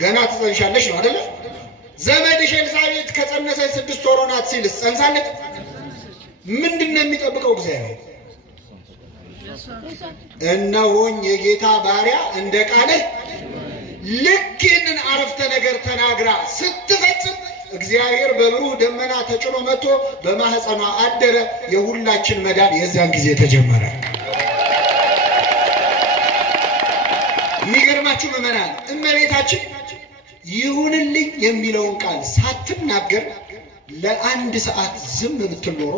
ገና ትጸንሻለች ነው አይደለ? ዘመድሽ ኤልሳቤጥ ከጸነሰች 6 ወር ሆናት ሲልስ ጸንሳለች? ምንድነው የሚጠብቀው እግዚአብሔር? እነሆኝ የጌታ ባሪያ እንደ ቃልህ። ልክ ይህንን አረፍተ ነገር ተናግራ ስትፈጽም እግዚአብሔር በብሩህ ደመና ተጭኖ መጥቶ በማህፀኗ አደረ። የሁላችን መዳን የዚያን ጊዜ ተጀመረ። የሚገርማችሁ ምዕመናን እመቤታችን ይሁንልኝ የሚለውን ቃል ሳትናገር ለአንድ ሰዓት ዝም ብትል ኖሮ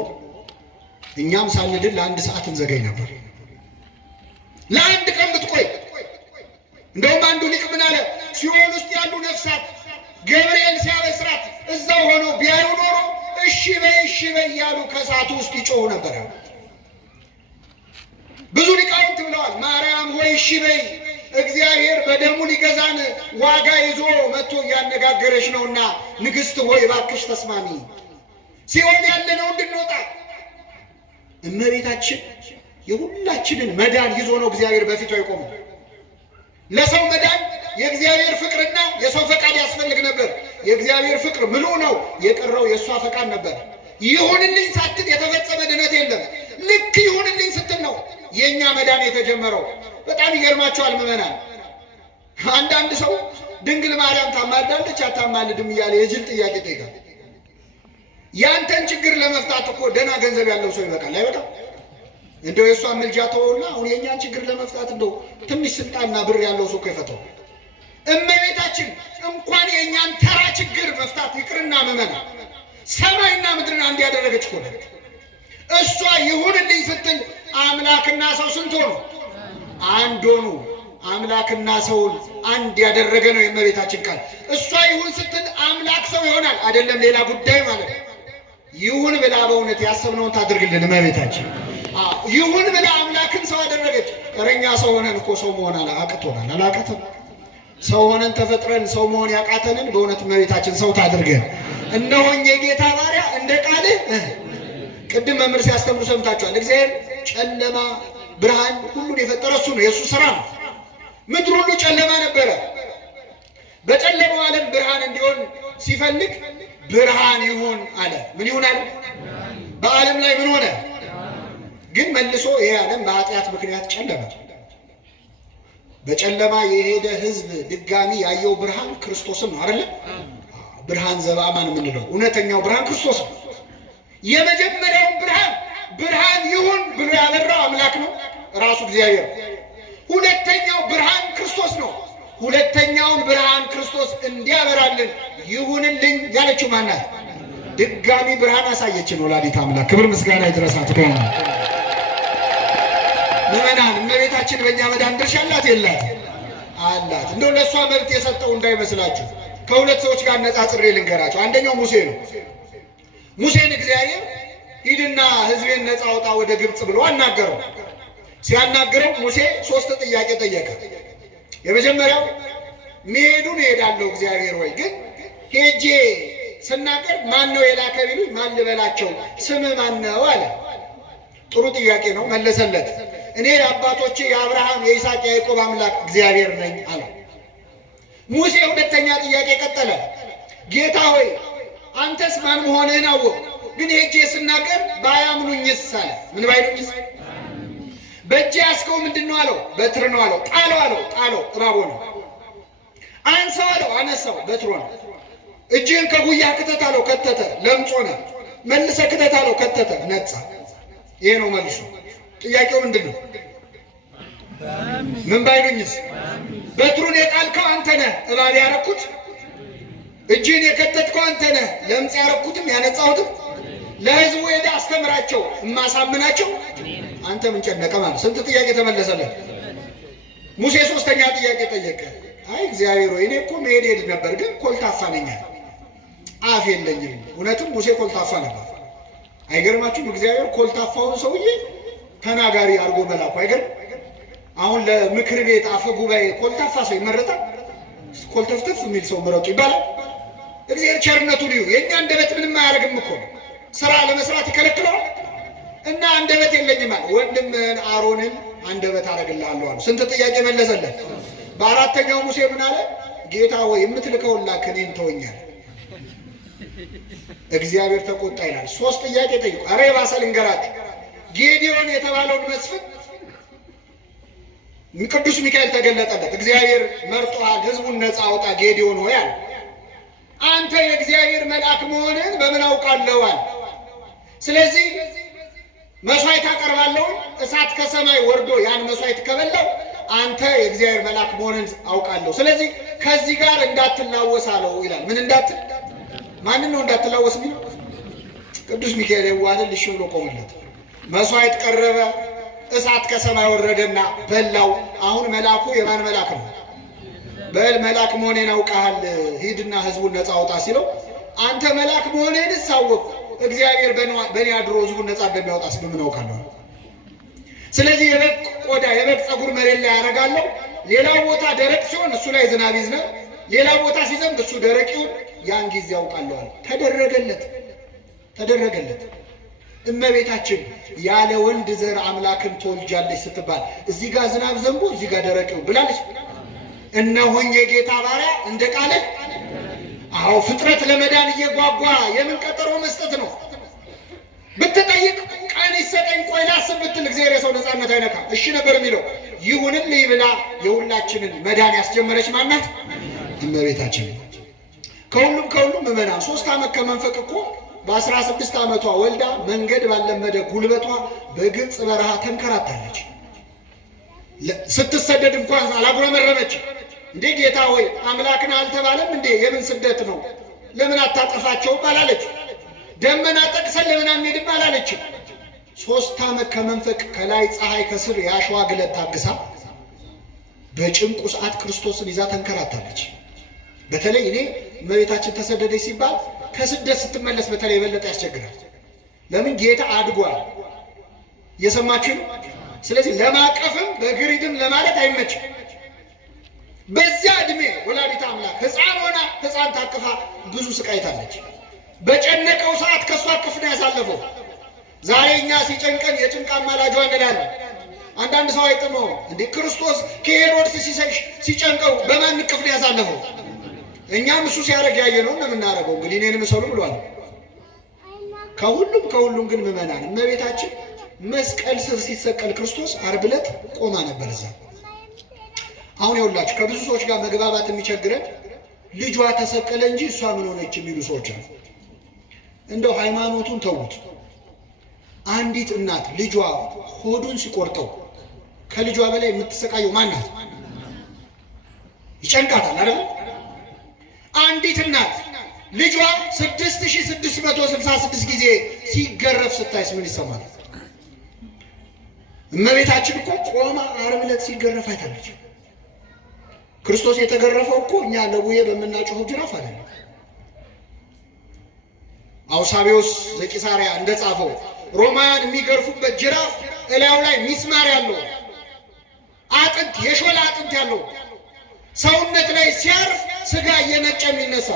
እኛም ሳንድን ለአንድ ሰዓት እንዘገይ ነበር። ለአንድ ቀን ብትቆይ እንደውም አንዱ ሊቅ ምን አለ? ሲኦል ውስጥ ያሉ ነፍሳት ገብርኤል ሲያበስራት እዛው ሆኖ ቢያዩ ኖሮ እሺ በይ እያሉ ከእሳቱ ውስጥ ይጮሁ ነበር። ብዙ ሊቃውንት ብለዋል። ማርያም ሆይ እሺ በይ፣ እግዚአብሔር በደሙ ሊገዛን ዋጋ ይዞ መጥቶ እያነጋገረች ነውና ንግሥት ሆይ እባክሽ ተስማሚ፣ ሲኦል ያለነው እንድንወጣ። እመቤታችን የሁላችንን መዳን ይዞ ነው እግዚአብሔር በፊቷ የቆመው። ለሰው መዳን የእግዚአብሔር ፍቅርና የሰው ፈቃድ ያስፈልግ ነበር። የእግዚአብሔር ፍቅር ምሉ ነው፣ የቀረው የእሷ ፈቃድ ነበር። ይሁንልኝ ሳትል የተፈጸመ ድነት የለም። ልክ ይሁንልኝ ስትል ነው የእኛ መዳን የተጀመረው። በጣም ይገርማቸዋል ምዕመናን። አንዳንድ ሰው ድንግል ማርያም ታማልዳለች አታማልድም እያለ የጅል ጥያቄ ጠይቃል። ያንተን ችግር ለመፍታት እኮ ደህና ገንዘብ ያለው ሰው ይበቃል። አይበቃም? እንደው የእሷ ምልጃ ተወውና አሁን የእኛን ችግር ለመፍታት እንደው ትንሽ ስልጣንና ብር ያለው ሰው እኮ ይፈታው። እመቤታችን እንኳን የእኛን ተራ ችግር መፍታት ይቅርና ምዕመናን ሰማይና ምድርን አንድ ያደረገች እኮ ነች። እሷ ይሁንልኝ ስትል አምላክና ሰው ስንት ሆኑ? አንድ ሆኑ። አምላክና ሰውን አንድ ያደረገ ነው የእመቤታችን ቃል። እሷ ይሁን ስትል አምላክ ሰው ይሆናል አይደለም፣ ሌላ ጉዳይ ማለት ነው። ይሁን ብላ በእውነት ያሰብነውን ታድርግልን እመቤታችን። ይሁን ብላ አምላክን ሰው አደረገች። እረኛ ሰው ሆነን እኮ ሰው መሆን አቅቶናል። አላቃተም? ሰው ሆነን ተፈጥረን ሰው መሆን ያቃተንን በእውነት እመቤታችን ሰው ታድርገን። እነሆኝ የጌታ ባሪያ እንደ ቃልህ። ቅድም መምህር ሲያስተምሩ ሰምታችኋል። እግዚአብሔር ጨለማ ብርሃን ሁሉን የፈጠረ እሱ ነው፣ የእሱ ስራ ነው። ምድር ሁሉ ጨለማ ነበረ። በጨለማው ዓለም ብርሃን እንዲሆን ሲፈልግ ብርሃን ይሁን አለ። ምን ይሁን አለ? በዓለም ላይ ምን ሆነ? ግን መልሶ ይሄ ዓለም በኃጢአት ምክንያት ጨለመ። በጨለማ የሄደ ሕዝብ ድጋሚ ያየው ብርሃን ክርስቶስን ነው አይደለ? ብርሃን ዘበአማን የምንለው እውነተኛው ብርሃን ክርስቶስ ነው። የመጀመሪያውን ብርሃን ይሁን ብሎ ያበራው አምላክ ነው ራሱ እግዚአብሔር። ሁለተኛው ብርሃን ክርስቶስ ነው። ሁለተኛውን ብርሃን ክርስቶስ እንዲያበራልን ይሁንልኝ ያለችው ማናት? ድጋሚ ብርሃን አሳየችን ወላዲተ አምላክ። ክብር ምስጋና ይድረሳት። ከሆነ ምዕመናን እመቤታችን በእኛ መዳን ድርሻ አላት የላት? አላት። እንደው ለእሷ መብት የሰጠው እንዳይመስላችሁ። ከሁለት ሰዎች ጋር ነጻጽሬ ልንገራቸው። አንደኛው ሙሴ ነው። ሙሴን እግዚአብሔር ሂድና ሕዝቤን ነጻ አውጣ ወደ ግብፅ ብሎ አናገረው። ሲያናግረው ሙሴ 3 ጥያቄ ጠየቀ። የመጀመሪያው መሄዱን እሄዳለሁ እግዚአብሔር ወይ፣ ግን ሄጄ ስናገር ማን ነው የላከ ቢሉኝ ማን ልበላቸው? ስምህ ማን ነው አለ። ጥሩ ጥያቄ ነው፣ መለሰለት። እኔ የአባቶቼ የአብርሃም የይስሐቅ የያዕቆብ አምላክ እግዚአብሔር ነኝ አለ። ሙሴ ሁለተኛ ጥያቄ ቀጠለ። ጌታ ሆይ አንተስ ማን መሆንህን አወቅሁ፣ ግን ሄጄ ስናገር ባያምኑኝስ አለ። ምን ባይሉኝስ? በእጅ ያዝከው ምንድን ነው አለው። በትር ነው አለው። ጣለው አለው። ጣለው፣ እባብ ሆነ። አንሳው አለው። አነሳው፣ በትር ሆነ። እጅህን ከጉያ ክተት አለው። ከተተ፣ ለምጽ ሆነ። መልሰህ ክተት አለው። ከተተ፣ ነጻ። ይሄ ነው መልሱ። ጥያቄው ምንድን ነው? ምን ባይሉኝስ? በትሩን የጣልከው አንተ ነህ፣ እባብ ያረኩት እጅህን የከተትከው አንተ ነህ፣ ለምጽ ያረኩትም ያነጻሁትም ለሕዝቡ ሄደህ አስተምራቸው እማሳምናቸው አንተ ምን ጨነቀ ማለት። ስንት ጥያቄ ተመለሰለት። ሙሴ ሶስተኛ ጥያቄ ጠየቀ። አይ እግዚአብሔር ሆይ እኔ እኮ መሄድ ሄድ ነበር፣ ግን ኮልታፋ ነኝ፣ አፍ የለኝም። እውነትም ሙሴ ኮልታፋ ነበር። አይገርማችሁም? እግዚአብሔር ኮልታፋውን ሰውዬ ተናጋሪ አድርጎ መላኩ። አይገርም? አሁን ለምክር ቤት አፈ ጉባኤ ኮልታፋ ሰው ይመረጣል? ኮልተፍተፍ የሚል ሰው ምረጡ ይባላል? እግዚአብሔር ቸርነቱን ይሁ። የእኛ አንደበት ምንም አያደርግም እኮ ስራ ለመስራት ይከለክለዋል። እና አንደበት የለኝም አለ። ወንድምህን አሮንን አንደበት አደርግልሃለሁ አለ። ስንት ጥያቄ መለሰለት። በአራተኛው ሙሴ ምን አለ? ጌታ ሆይ የምትልከውን ላክ፣ እኔን ተወኛል። እግዚአብሔር ተቆጣ ይላል። ሶስት ጥያቄ ጠይቁ። አረ የባሰ ልንገራችሁ። ጌዲዮን የተባለውን መስፍን ቅዱስ ሚካኤል ተገለጠለት። እግዚአብሔር መርጦሃል፣ ህዝቡን ነፃ አውጣ ጌዲዮን ሆይ አለ። አንተ የእግዚአብሔር መልአክ መሆንን በምን አውቃለሁ አለ። ስለዚህ መስዋዕት አቀርባለሁ፣ እሳት ከሰማይ ወርዶ ያን መስዋዕት ከበላው አንተ የእግዚአብሔር መልአክ መሆንን አውቃለሁ። ስለዚህ ከዚህ ጋር እንዳትላወስ አለው ይላል። ምን እንዳትል? ማንን ነው እንዳትላወስ የሚለው? ቅዱስ ሚካኤል የዋልን ልሽ ብሎ ቆመለት። መስዋዕት ቀረበ፣ እሳት ከሰማይ ወረደና በላው። አሁን መልአኩ የማን መልአክ ነው? በል መልአክ መሆኔን አውቃሃል፣ ሂድና ህዝቡን ነፃ አውጣ ሲለው አንተ መልአክ መሆኔን ሳወቅ እግዚአብሔር በእኔ አድሮ ህዝቡን ነፃ እንደሚያወጣ ስለምን አውቃለሁ? ስለዚህ የበግ ቆዳ የበግ ፀጉር መሬት ላይ ያደርጋለሁ። ሌላው ቦታ ደረቅ ሲሆን እሱ ላይ ዝናብ ይዝናል፣ ሌላ ቦታ ሲዘንብ እሱ ደረቅ ይሁን፣ ያን ጊዜ ያውቃለሁ። ተደረገለት ተደረገለት። እመቤታችን ያለ ወንድ ዘር አምላክን ትወልጃለች ስትባል እዚህ ጋር ዝናብ ዘንቦ እዚህ ጋር ደረቅ ይሁን ብላለች። እነሆኝ የጌታ ባሪያ እንደ ቃልህ። አዎ ፍጥረት ለመዳን እየጓጓ የምን ቀጠሮ መስጠት ነው? ብትጠይቅ ቀን ይሰጠኝ ቆይ ላስብ ብትል እግዚአብሔር የሰው ነፃነት አይነካም። እሺ ነበር የሚለው። ይሁንልኝ ብላ የሁላችንን መዳን ያስጀመረች ማናት? እመቤታችን። ከሁሉም ምዕመናን 3 ዓመት ከመንፈቅ እኮ በ16 ዓመቷ ወልዳ መንገድ ባለመደ ጉልበቷ በግብፅ በረሃ ተንከራታለች። ስትሰደድ እንኳን አላጉረመረመች። እንዴ ጌታ ሆይ አምላክን አልተባለም እንዴ? የምን ስደት ነው? ለምን አታጠፋቸውም አላለች። ደመና ጠቅሰን ለምን አንሄድም አላለች። 3 ዓመት ከመንፈቅ ከላይ ፀሐይ ከስር የአሸዋ ግለት ታግሳ በጭንቁ ሰዓት ክርስቶስን ይዛ ተንከራታለች። በተለይ እኔ እመቤታችን ተሰደደች ሲባል ከስደት ስትመለስ በተለይ የበለጠ ያስቸግራል። ለምን? ጌታ አድጓል። እየሰማችሁ ነው? ስለዚህ ለማቀፍም በግሪድም ለማለት አይመችም። በዚያ ዕድሜ ወላዲተ አምላክ ሕፃን ሆና ሕፃን ታቅፋ ብዙ ስቃይታለች። በጨነቀው ሰዓት ከእሷ እቅፍ ነው ያሳለፈው። ዛሬ እኛ ሲጨንቀን የጭንቅ አማላጇ እንላለን። አንዳንድ ሰው አይጥመው እንዴ ክርስቶስ ከሄሮድስ ሲጨንቀው በማን እቅፍ ነው ያሳለፈው? እኛም እሱ ሲያደርግ ያየነው ነው የምናደርገው። እንግዲህ እኔን ምሰሉ ብሏል። ከሁሉም ግን ምዕመናን እመቤታችን መስቀል ስር ሲሰቀል ክርስቶስ ዓርብ ዕለት ቆማ ነበር እዛ። አሁን ይኸውላችሁ ከብዙ ሰዎች ጋር መግባባት የሚቸግረን ልጇ ተሰቀለ እንጂ እሷ ምን ሆነች የሚሉ ሰዎች አሉ። እንደው ሃይማኖቱን ተዉት። አንዲት እናት ልጇ ሆዱን ሲቆርጠው ከልጇ በላይ የምትሰቃየው ማናት? ይጨንቃታል አይደል? አንዲት እናት ልጇ 6666 ጊዜ ሲገረፍ ስታይስ ምን ይሰማል? እመቤታችን እኮ ቆማ ዓርብ ዕለት ሲገረፍ አይታለች። ክርስቶስ የተገረፈው እኮ እኛ ለቡዬ በምናጮኸው ጅራፍ አይደለም። አውሳቢዎስ ዘቂሳርያ እንደጻፈው ሮማውያን የሚገርፉበት ጅራፍ እላዩ ላይ ሚስማር ያለው አጥንት የሾላ አጥንት ያለው ሰውነት ላይ ሲያርፍ ስጋ እየነጨ የሚነሳ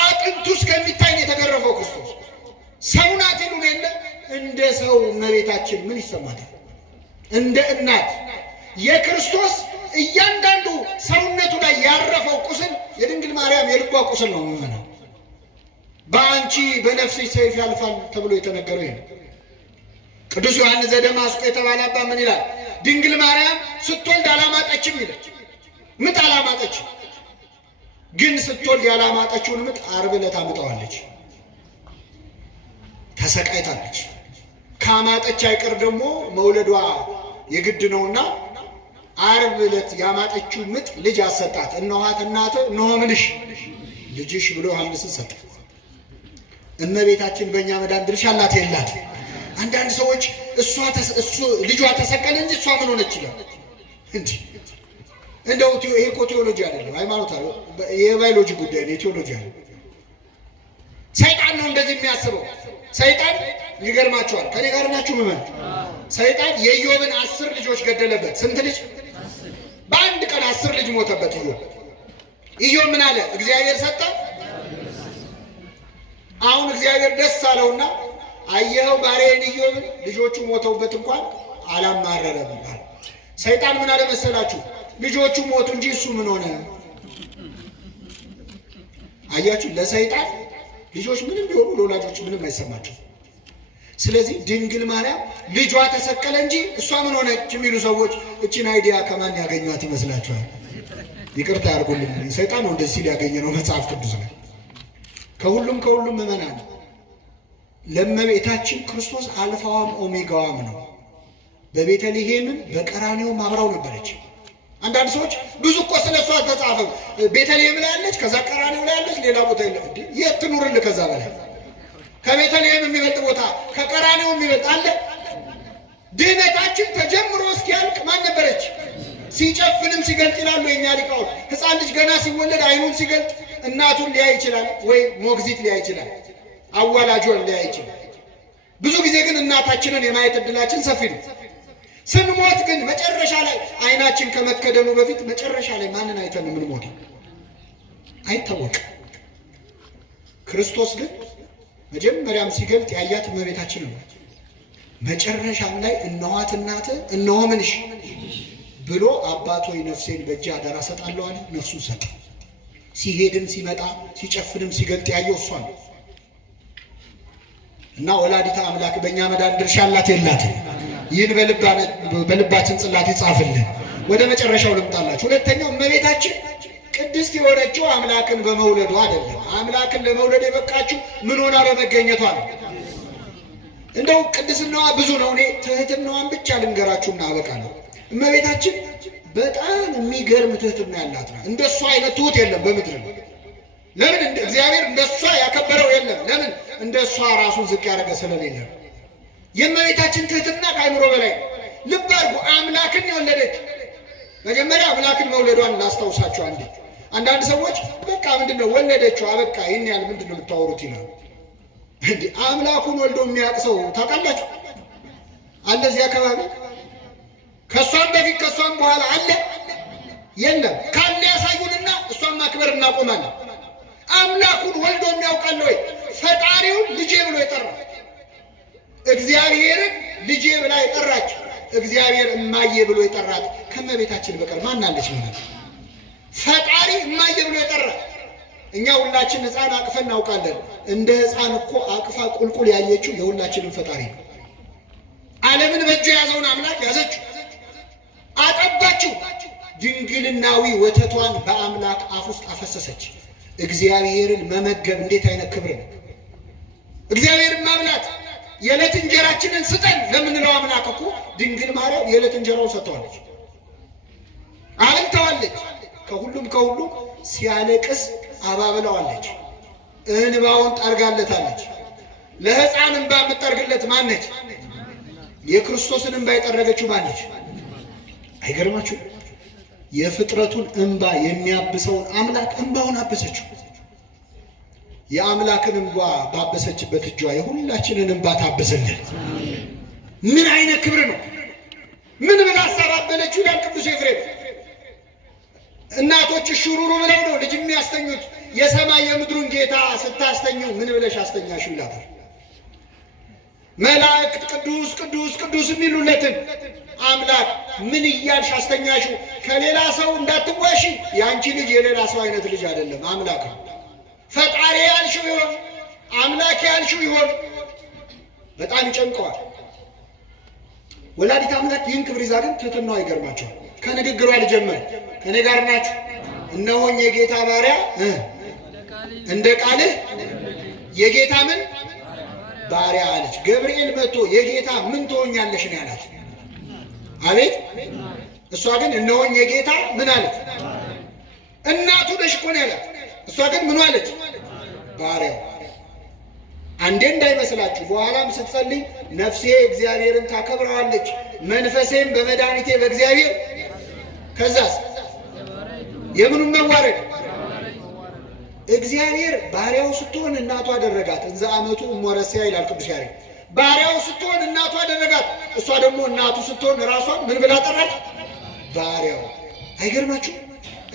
አጥንቱ እስከሚታይ ነው የተገረፈው ክርስቶስ። ሰው ናት ይሉን የለ እንደ ሰው እመቤታችን ምን ይሰማታል? እንደ እናት የክርስቶስ እያንዳንዱ ሰውነቱ ላይ ያረፈው ቁስል የድንግል ማርያም የልቧ ቁስል ነው የሚሆነው። በአንቺ በነፍስሽ ሰይፍ ያልፋል ተብሎ የተነገረው ይሄ ነው። ቅዱስ ዮሐንስ ዘደማስቆ የተባለ አባ ምን ይላል? ድንግል ማርያም ስትወልድ አላማጠችም ይለች። ምጥ አላማጠች፣ ግን ስትወልድ ያላማጠችውን ምጥ ዓርብ ዕለት አምጣዋለች። ተሰቃይታለች። ካማጠች አይቀር ደግሞ መውለዷ የግድ ነውና ዓርብ ዕለት ያማጠችው ምጥ ልጅ አሰጣት። እነኋት እናት እነሆ ምንሽ ልጅሽ ብሎ ዮሐንስን ሰጠ። እመቤታችን በእኛ መዳን ድርሻ አላት የላት? አንዳንድ ሰዎች እሱ ልጇ ተሰቀለ እንጂ እሷ ምን ሆነች ይላል። እንደው ይሄ እኮ ቴዎሎጂ አይደለም፣ ሃይማኖት አለ፣ የባዮሎጂ ጉዳይ ነው። ቴዎሎጂ አለ። ሰይጣን ነው እንደዚህ የሚያስበው። ሰይጣን ይገርማቸዋል። ከኔ ጋር ናችሁ ምን? ሰይጣን የኢዮብን 10 ልጆች ገደለበት። ስንት ልጅ? በአንድ ቀን 10 ልጅ ሞተበት ኢዮብ። ኢዮብ ምን አለ? እግዚአብሔር ሰጠ። አሁን እግዚአብሔር ደስ አለውና አየኸው ባሪያዬን ኢዮብን ልጆቹ ሞተውበት እንኳን አላማረረም ይባል። ሰይጣን ምን አለ መሰላችሁ? ልጆቹ ሞቱ እንጂ እሱ ምን ሆነ? አያችሁ፣ ለሰይጣን ልጆች ምንም ቢሆኑ ለወላጆች ምንም አይሰማቸው። ስለዚህ ድንግል ማርያም ልጇ ተሰቀለ እንጂ እሷ ምን ሆነች የሚሉ ሰዎች እቺን አይዲያ ከማን ያገኟት ይመስላችኋል? ይቅርታ ያርጉልኝ፣ ሰይጣን ነው እንደዚህ ሲል ያገኘ ነው መጽሐፍ ቅዱስ ላይ። ከሁሉም ምዕመናን ለእመቤታችን ክርስቶስ አልፋዋም ኦሜጋዋም ነው። በቤተልሔምም በቀራንዮም አብራው ነበረች። አንዳንድ ሰዎች ብዙ እኮ ስለሷ አልተጻፈም። ቤተልሔም ላይ ያለች፣ ከዛ ቀራንዮ ላይ ያለች፣ ሌላ ቦታ የለም። የት ትኑርልህ? ከዛ በላይ ከቤተልሔም የሚበልጥ ቦታ ከቀራንዮ የሚበልጥ አለ? ድህነታችን ተጀምሮ እስኪያልቅ ማን ነበረች? ሲጨፍንም ሲገልጥ ይላሉ የኛ ሊቃውንት። ሕፃን ልጅ ገና ሲወለድ አይኑን ሲገልጥ እናቱን ሊያይ ይችላል፣ ወይ ሞግዚት ሊያይ ይችላል፣ አዋላጇን ሊያይ ይችላል። ብዙ ጊዜ ግን እናታችንን የማየት ዕድላችን ሰፊ ነው። ስንሞት ግን መጨረሻ ላይ አይናችን ከመከደኑ በፊት መጨረሻ ላይ ማንን አይተን የምንሞተው አይታወቅም። ክርስቶስ ግን መጀመሪያም ሲገልጥ ያያት እመቤታችን ነው። መጨረሻም ላይ እነኋት እናትህ እነሆ ምንሽ ብሎ አባት ሆይ ነፍሴን በእጅህ አደራ ሰጣለሁ አለ። ነፍሱን ሰጠ። ሲሄድም ሲመጣ ሲጨፍንም ሲገልጥ ያየው እሷ ነው። እና ወላዲተ አምላክ በእኛ መዳን ድርሻ አላት የላትም? ይህን በልባችን ጽላት ይጻፍልን። ወደ መጨረሻው ልምጣላችሁ። ሁለተኛው እመቤታችን ቅድስት የሆነችው አምላክን በመውለዷ አይደለም። አምላክን ለመውለድ የበቃችው ምን ሆና በመገኘቷ ነው። እንደው ቅድስናዋ ብዙ ነው። እኔ ትህትናዋን ብቻ ልንገራችሁና አበቃለሁ። እመቤታችን በጣም የሚገርም ትህትና ያላት ናት። እንደሷ አይነት ትሁት የለም በምድር። ለምን? እግዚአብሔር እንደሷ ያከበረው የለም። ለምን? እንደሷ ራሱን ዝቅ ያደረገ ስለሌለ። የእመቤታችን ትህትና ከአይምሮ በላይ ነው። ልብ አድርጉ። አምላክን የወለደች መጀመሪያ አምላክን መውለዷን ላስታውሳችሁ አንዴ። አንዳንድ ሰዎች በቃ ምንድነው ወለደችው አበቃ ይህን ያህል ምንድነው የምታወሩት ይላሉ። እንዴ አምላኩን ወልዶ የሚያውቅ ሰው ታውቃላችሁ አለ እዚህ አካባቢ? ከሷም በፊት ከሷም በኋላ አለ የለም? ካለ ያሳዩንና እሷን ማክበር እናቆማለን። አምላኩን ወልዶ የሚያውቃል ወይ? ፈጣሪውን ልጄ ብሎ የጠራ እግዚአብሔርን ልጄ ብላ የጠራች እግዚአብሔር እማዬ ብሎ የጠራት ከእመቤታችን በቀር ማን አለች? ማለት ፈጣሪ እማዬ ብሎ የጠራት። እኛ ሁላችን ሕፃን አቅፈን እናውቃለን። እንደ ሕፃን እኮ አቅፋ ቁልቁል ያየችው የሁላችንም ፈጣሪ ነው። ዓለምን በእጁ የያዘውን አምላክ ያዘችው፣ አጠባችው። ድንግልናዊ ወተቷን በአምላክ አፍ ውስጥ አፈሰሰች። እግዚአብሔርን መመገብ እንዴት አይነት ክብር ነው! እግዚአብሔርን ማብላት። የዕለት እንጀራችንን ስጠን ለምንለው አምላክ እኮ ድንግል ማርያም የዕለት እንጀራውን ሰጥተዋለች፣ አብልተዋለች። ከሁሉም ሲያለቅስ አባብለዋለች፣ እንባውን ጠርጋለታለች። ለሕፃን እንባ የምትጠርግለት ማነች? የክርስቶስን እንባ የጠረገችው ማነች? አይገርማችሁ? የፍጥረቱን እንባ የሚያብሰውን አምላክ እንባውን አበሰችው። የአምላክን እንባ ባበሰችበት እጇ የሁላችንን እንባ ታብስልን። ምን አይነት ክብር ነው! ምን ብላ አሳባበለችው ይላል ቅዱስ ኤፍሬም። እናቶች ሹሩሩ ብለው ነው ልጅ የሚያስተኙት። የሰማይ የምድሩን ጌታ ስታስተኙ ምን ብለሽ አስተኛሽው ይላታል። መላእክት ቅዱስ ቅዱስ ቅዱስ የሚሉለትን አምላክ ምን እያልሽ አስተኛሽው? ከሌላ ሰው እንዳትዋሺ፣ የአንቺ ልጅ የሌላ ሰው አይነት ልጅ አይደለም፣ አምላክ ነው። ፈጣሪ ያልሽው ይሆን አምላክ ያልሽው ይሆን? በጣም ይጨንቀዋል። ወላዲተ አምላክ ይህን ክብር ይዛ ግን ትህትናዋ ይገርማቸዋል። ከንግግሯ ልጀምር። ከኔ ጋር ናችሁ? እነሆኝ የጌታ ባሪያ እንደ ቃልህ የጌታ ምን ባሪያ አለች። ገብርኤል መጥቶ የጌታ ምን ትሆኛለሽ ነው ያላት። አቤት! እሷ ግን እነሆኝ የጌታ ምን አለች? እናቱ ነሽ እኮ ነው ያላት። እሷ ግን ምን አለች? ባሪያው። አንዴ እንዳይመስላችሁ በኋላም ስትጸልይ ነፍሴ እግዚአብሔርን ታከብረዋለች፣ መንፈሴም በመድኃኒቴ በእግዚአብሔር። ከዛስ የምኑን መዋረድ? እግዚአብሔር ባሪያው ስትሆን እናቱ አደረጋት። እንዘ አመቱ እሞረስያ ይላል ቅዱስ ያሬድ። ባሪያው ስትሆን እናቱ አደረጋት። እሷ ደግሞ እናቱ ስትሆን ራሷን ምን ብላ ጠራች? ባሪያው። አይገርማችሁ?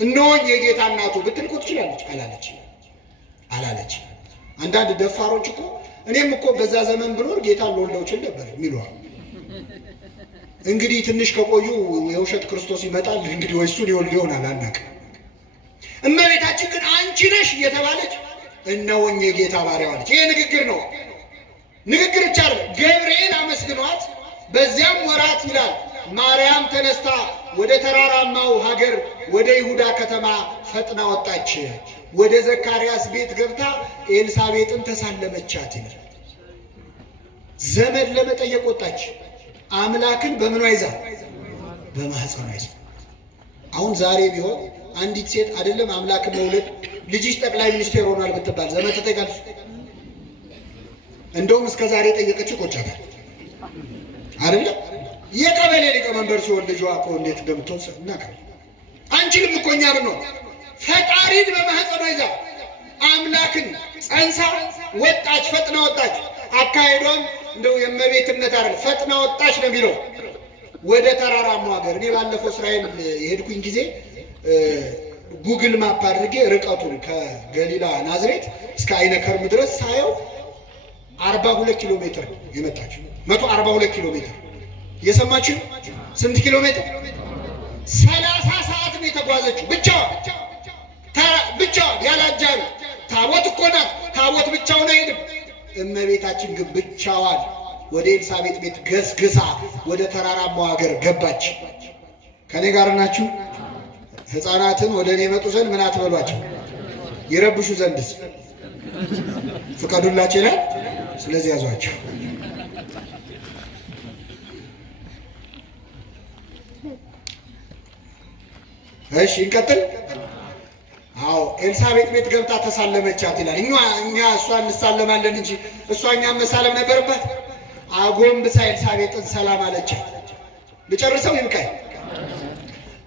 እነሆኝ የጌታ እናቱ ብትል እኮ ትችላለች። አላለች። አንዳንድ ደፋሮች እኮ እኔም እኮ በዛ ዘመን ብኖር ጌታን ልወልደው እችል ነበር የሚሉ እንግዲህ ትንሽ ከቆዩ የውሸት ክርስቶስ ይመጣል እንግዲህ ወይ እሱን ይወልድ ይሆናል አናውቅም። እመቤታችን ግን አንቺ ነሽ እየተባለች እነሆኝ የጌታ ባሪያው አለች። ይሄ ንግግር ነው። ንግግር ብቻ አይደለም። ገብርኤል አመስግኗት በዚያም ወራት ይላል ማርያም ተነስታ ወደ ተራራማው ሀገር ወደ ይሁዳ ከተማ ፈጥና ወጣች። ወደ ዘካርያስ ቤት ገብታ ኤልሳቤጥን ተሳለመቻት ይላል። ዘመድ ለመጠየቅ ወጣች። አምላክን በምኗ ይዛ? በማህፀኗ ይዛ። አሁን ዛሬ ቢሆን አንዲት ሴት አይደለም አምላክን መውለድ ልጅሽ ጠቅላይ ሚኒስቴር ሆኗል ብትባል ዘመድ ትጠይቃለች? እንደውም እስከ ዛሬ ጠየቀች ቆጫታል አይደለም? የቀበሌ ሊቀመንበር ሲሆን ልጇ እኮ እንዴት እንደምትወስድ እናውቃለን። አንቺንም እኮ እኛ ብንሆን ፈጣሪን በማህፀኗ ይዛ አምላክን ጸንሳ ወጣች፣ ፈጥና ወጣች። አካሄዷም እንደው የእመቤትነት አይደል ፈጥና ወጣች ነው የሚለው። ወደ ተራራማው ሀገር እኔ ባለፈው እስራኤል የሄድኩኝ ጊዜ ጉግል ማፕ አድርጌ ርቀቱን ከገሊላ ናዝሬት እስከ አይነ ከርም ድረስ ሳየው 42 ኪሎ ሜትር የመጣችው 142 ኪሎ ሜትር የሰማችሁ ስንት ኪሎ ሜትር? 30 ሰዓት ነው የተጓዘችው ብቻዋን ያላጃሉ። ታቦት እኮ ናት። ታቦት ብቻውን አይሄድም። እመቤታችን ግን ብቻዋን ወደ ኤልሳቤጥ ቤት ገስግሳ ወደ ተራራማው ሀገር ገባች። ከኔ ጋር ናችሁ? ሕፃናትን ወደ እኔ መጡ ዘንድ ምን አትበሏቸው፣ ይረብሹ ዘንድስ ፍቀዱላቸው ይላል። ስለዚህ ያዟቸው። እሺ እንቀጥል። አዎ ኤልሳቤጥ ቤት ገብታ ተሳለመቻት ይላል። እኛ እሷን እንሳለማለን እንጂ እሷ እኛም መሳለም ነበረባት። አጎንብሳ ኤልሳቤጥን ሰላም አለቻት። ልጨርሰው ይብቃኝ።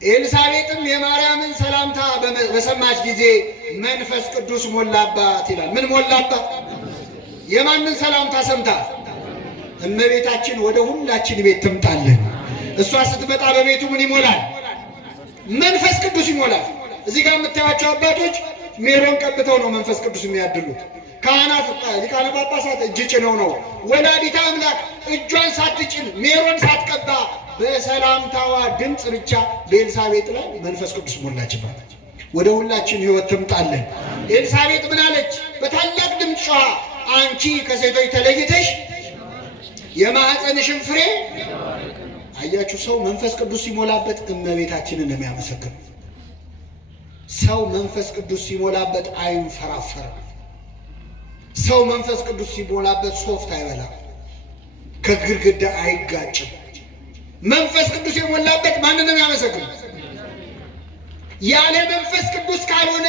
ኤልሳቤጥም የማርያምን ሰላምታ በሰማች ጊዜ መንፈስ ቅዱስ ሞላባት ይላል። ምን ሞላባት? የማንን ሰላምታ ሰምታ? እመቤታችን ወደ ሁላችን ቤት ትምጣለን። እሷ ስትመጣ በቤቱ ምን ይሞላል? መንፈስ ቅዱስ ይሞላል። እዚህ ጋር የምታዩቸው አባቶች ሜሮን ቀብተው ነው መንፈስ ቅዱስ የሚያድሉት። ካህናት ሊቃነ ጳጳሳት እጅ ጭነው ነው። ወላዲተ አምላክ እጇን ሳትጭን ሜሮን ሳትቀባ በሰላምታዋ ድምፅ ብቻ በኤልሳቤጥ ላይ መንፈስ ቅዱስ ሞላችባት። ወደ ሁላችን ሕይወት ትምጣለን። ኤልሳቤጥ ምን አለች? በታላቅ ድምፅ ጮኻ አንቺ ከሴቶች ተለይተሽ የማኅፀንሽን ፍሬ። አያችሁ፣ ሰው መንፈስ ቅዱስ ሲሞላበት እመቤታችንን ነው የሚያመሰግነው። ሰው መንፈስ ቅዱስ ሲሞላበት አይንፈራፈርም። ሰው መንፈስ ቅዱስ ሲሞላበት ሶፍት አይበላም፣ ከግድግዳ አይጋጭም። መንፈስ ቅዱስ የሞላበት ማንን ነው የሚያመሰግነው? ያለ መንፈስ ቅዱስ ካልሆነ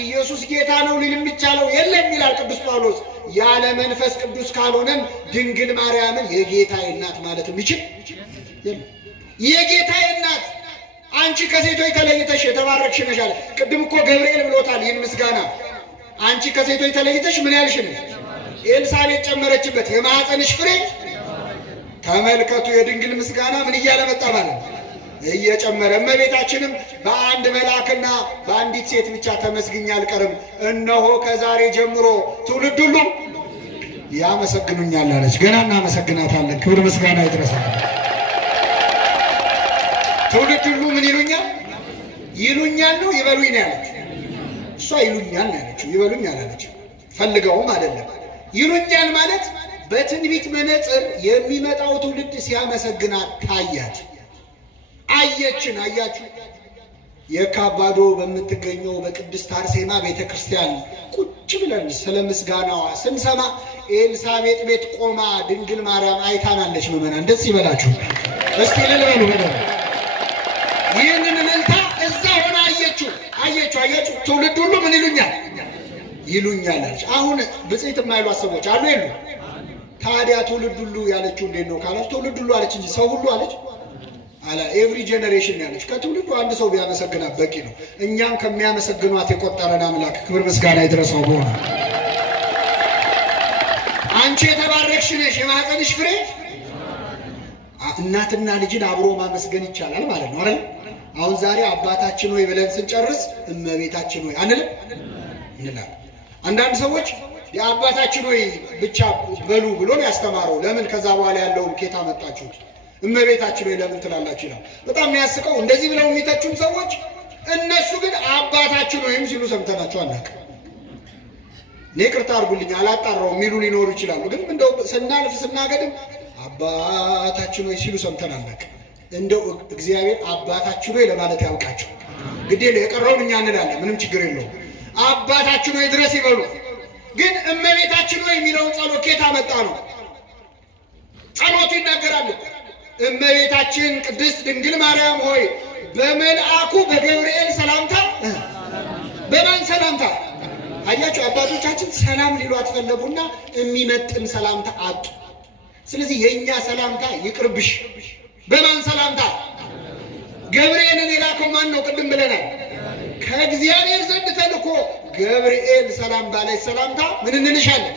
ኢየሱስ ጌታ ነው ሊል የሚቻለው የለም ይላል ቅዱስ ጳውሎስ። ያለ መንፈስ ቅዱስ ካልሆነም ድንግል ማርያምን የጌታዬ እናት ማለት የሚችል የለም። የጌታዬ እናት አንቺ ከሴቶች ተለይተሽ የተባረክሽ ነሽ አለ። ቅድም እኮ ገብርኤል ብሎታል ይህን ምስጋና። አንቺ ከሴቶች ተለይተሽ ምን ያልሽ ነሽ? ኤልሳቤጥ ጨመረችበት፣ የማኅፀንሽ ፍሬ። ተመልከቱ፣ የድንግል ምስጋና ምን እያለ መጣ ማለት እየጨመረ። እመቤታችንም በአንድ መልአክና በአንዲት ሴት ብቻ ተመስግኛ አልቀርም፣ እነሆ ከዛሬ ጀምሮ ትውልድ ሁሉ ያመሰግኑኛል አለች። ገና እናመሰግናታለን። ክብር ምስጋና ይድረሳል። ትውልድ ሁሉ ምን ይሉኛል? ይሉኛል ነው ይበሉኝ ነው ያለች። እሷ ይሉኛል ነው ያለችው፣ ይበሉኝ አላለች። ፈልገውም አይደለም። ይሉኛል ማለት በትንቢት መነጽር የሚመጣው ትውልድ ሲያመሰግናት ታያት። አየችን። አያችሁ፣ የካባዶ በምትገኘው በቅድስት አርሴማ ቤተክርስቲያን ቁጭ ብለን ስለ ምስጋናዋ ስንሰማ ኤልሳቤጥ ቤት ቆማ ድንግል ማርያም አይታናለች። ምዕመናን ደስ ይበላችሁ። እስቲ ልልበሉ በደንብ ይህንን እልልታ እዛ ሆና አየችው። ትውልድ ሁሉ ምን ይሉኛል አለች። አሁን ብፅዕት የማይሏት ሰዎች አሉ የሉ? ታዲያ ትውልድ ሁሉ ያለችው እንዴት ነው ካላችሁ፣ ትውልድ ሁሉ አለች እንጂ ሰው ሁሉ አለች አላ ኤቭሪ ጀነሬሽን ያለች። ከትውልዱ አንድ ሰው ቢያመሰግናት በቂ ነው። እኛም ከሚያመሰግኗት የቆጠረን አምላክ ክብር ምስጋና ይድረሰው። በሆነ አንቺ የተባረክሽ ነሽ፣ የማኅፀንሽ ፍሬ። እናትና ልጅን አብሮ ማመስገን ይቻላል ማለት ነው አይደል? አሁን ዛሬ አባታችን ሆይ ብለን ስንጨርስ እመቤታችን ሆይ አንልም እንላለን። አንዳንድ ሰዎች የአባታችን ሆይ ብቻ በሉ ብሎ ነው ያስተማረው። ለምን ከዛ በኋላ ያለውን ኬታ መጣችሁት? እመቤታችን ሆይ ለምን ትላላችሁ ይላል። በጣም የሚያስቀው እንደዚህ ብለው የሚተቹን ሰዎች እነሱ ግን አባታችን ሆይም ሲሉ ሰምተናቸው አናውቅም። እኔ ይቅርታ አድርጉልኝ አላጣራውም የሚሉ ሊኖሩ ይችላሉ። ግን እንደው ስናልፍ ስናገድም አባታችን ሆይ ሲሉ ሰምተን አናውቅም። እንደው እግዚአብሔር አባታችን ሆይ ለማለት ያውቃቸው። ግዴ የቀረውን እኛ እንላለን፣ ምንም ችግር የለውም። አባታችን ሆይ ድረስ ይበሉ። ግን እመቤታችን ሆይ የሚለውን ጸሎት ኬታ መጣ ነው? ጸሎቱ ይናገራል። እመቤታችን ቅድስት ድንግል ማርያም ሆይ በመልአኩ በገብርኤል ሰላምታ። በማን ሰላምታ? አያችሁ አባቶቻችን ሰላም ሊሏት ፈለጉና የሚመጥን ሰላምታ አጡ። ስለዚህ የእኛ ሰላምታ ይቅርብሽ። በማን ሰላምታ? ገብርኤልን የላከው ማን ነው? ቅድም ብለናል። ከእግዚአብሔር ዘንድ ተልኮ ገብርኤል ሰላም ባለች ሰላምታ ምን እንልሻለን?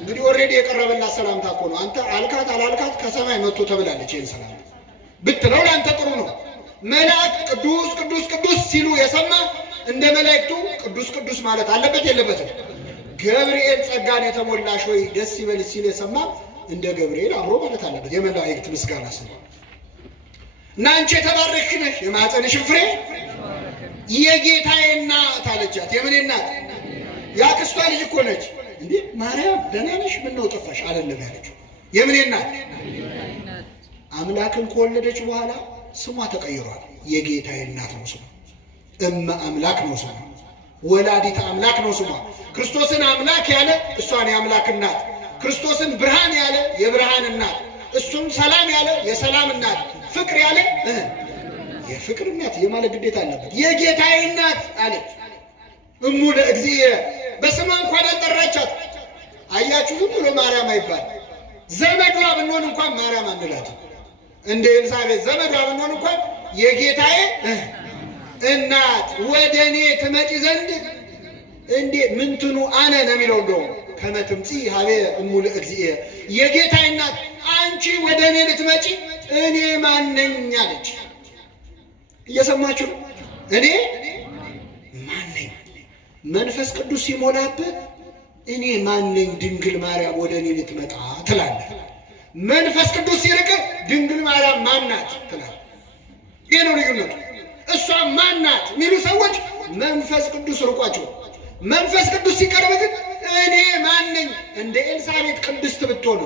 እንግዲህ ኦልሬዲ የቀረበላት ሰላምታ እኮ ነው። አንተ አልካት አላልካት ከሰማይ መጥቶ ተብላለች። ይህን ሰላምታ ብትለው ለአንተ ጥሩ ነው። መላእክት ቅዱስ ቅዱስ ቅዱስ ሲሉ የሰማ እንደ መላእክቱ ቅዱስ ቅዱስ ማለት አለበት የለበትም? ገብርኤል ጸጋን የተሞላሽ ሆይ ደስ ይበልሽ ሲል የሰማ እንደ ገብርኤል አብሮ ማለት አለበት። የመላእክት ምስጋና ስለ እና አንቺ የተባረክሽ ነሽ፣ የማኅፀንሽን ፍሬ የጌታዬ እናት አለቻት። የምን እናት? የአክስቷ ልጅ እኮ ነች። እንዴ ማርያም ደህና ነሽ? ምነው ጠፋሽ? አይደለም ያለችው። የምን እናት? አምላክን ከወለደች በኋላ ስሟ ተቀይሯል። የጌታዬ እናት ነው ስሟ። እመ አምላክ ነው ስሟ። ወላዲተ አምላክ ነው ስሟ። ክርስቶስን አምላክ ያለ እሷን የአምላክ እናት፣ ክርስቶስን ብርሃን ያለ የብርሃን እናት፣ እሱን ሰላም ያለ የሰላም እናት፣ ፍቅር ያለ የፍቅር እናት የማለት ግዴታ አለበት። የጌታዬ እናት አለች። እሙ ለእግዚእ በስሟ እንኳን አልጠራቻት። አያችሁ ዝም ብሎ ማርያም አይባል። ዘመዷ ብንሆን እንኳን ማርያም አንላትም። እንደ ኤልሳቤጥ ዘመዷ ብንሆን እንኳን የጌታዬ እናት ወደ እኔ ትመጪ ዘንድ እንዴ ምንትኑ አነ ነው የሚለው። እንደውም ከመ ትምጽእ ሀቤ እሙ ለእግዚእ የጌታዬ እናት አንቺ ወደ እኔ ልትመጪ እኔ ማነኝ አለች። እየሰማችሁ ነው? እኔ ማነኝ? መንፈስ ቅዱስ ሲሞላበት እኔ ማነኝ ድንግል ማርያም ወደ እኔ ልትመጣ ትላለህ። መንፈስ ቅዱስ ሲርቅ ድንግል ማርያም ማናት ትላለህ። ይህ ነው ልዩነቱ። እሷ ማናት የሚሉ ሰዎች መንፈስ ቅዱስ ርቋቸው፣ መንፈስ ቅዱስ ሲቀርብ ግን እኔ ማነኝ። እንደ ኤልሳቤጥ ቅድስት ብትሆን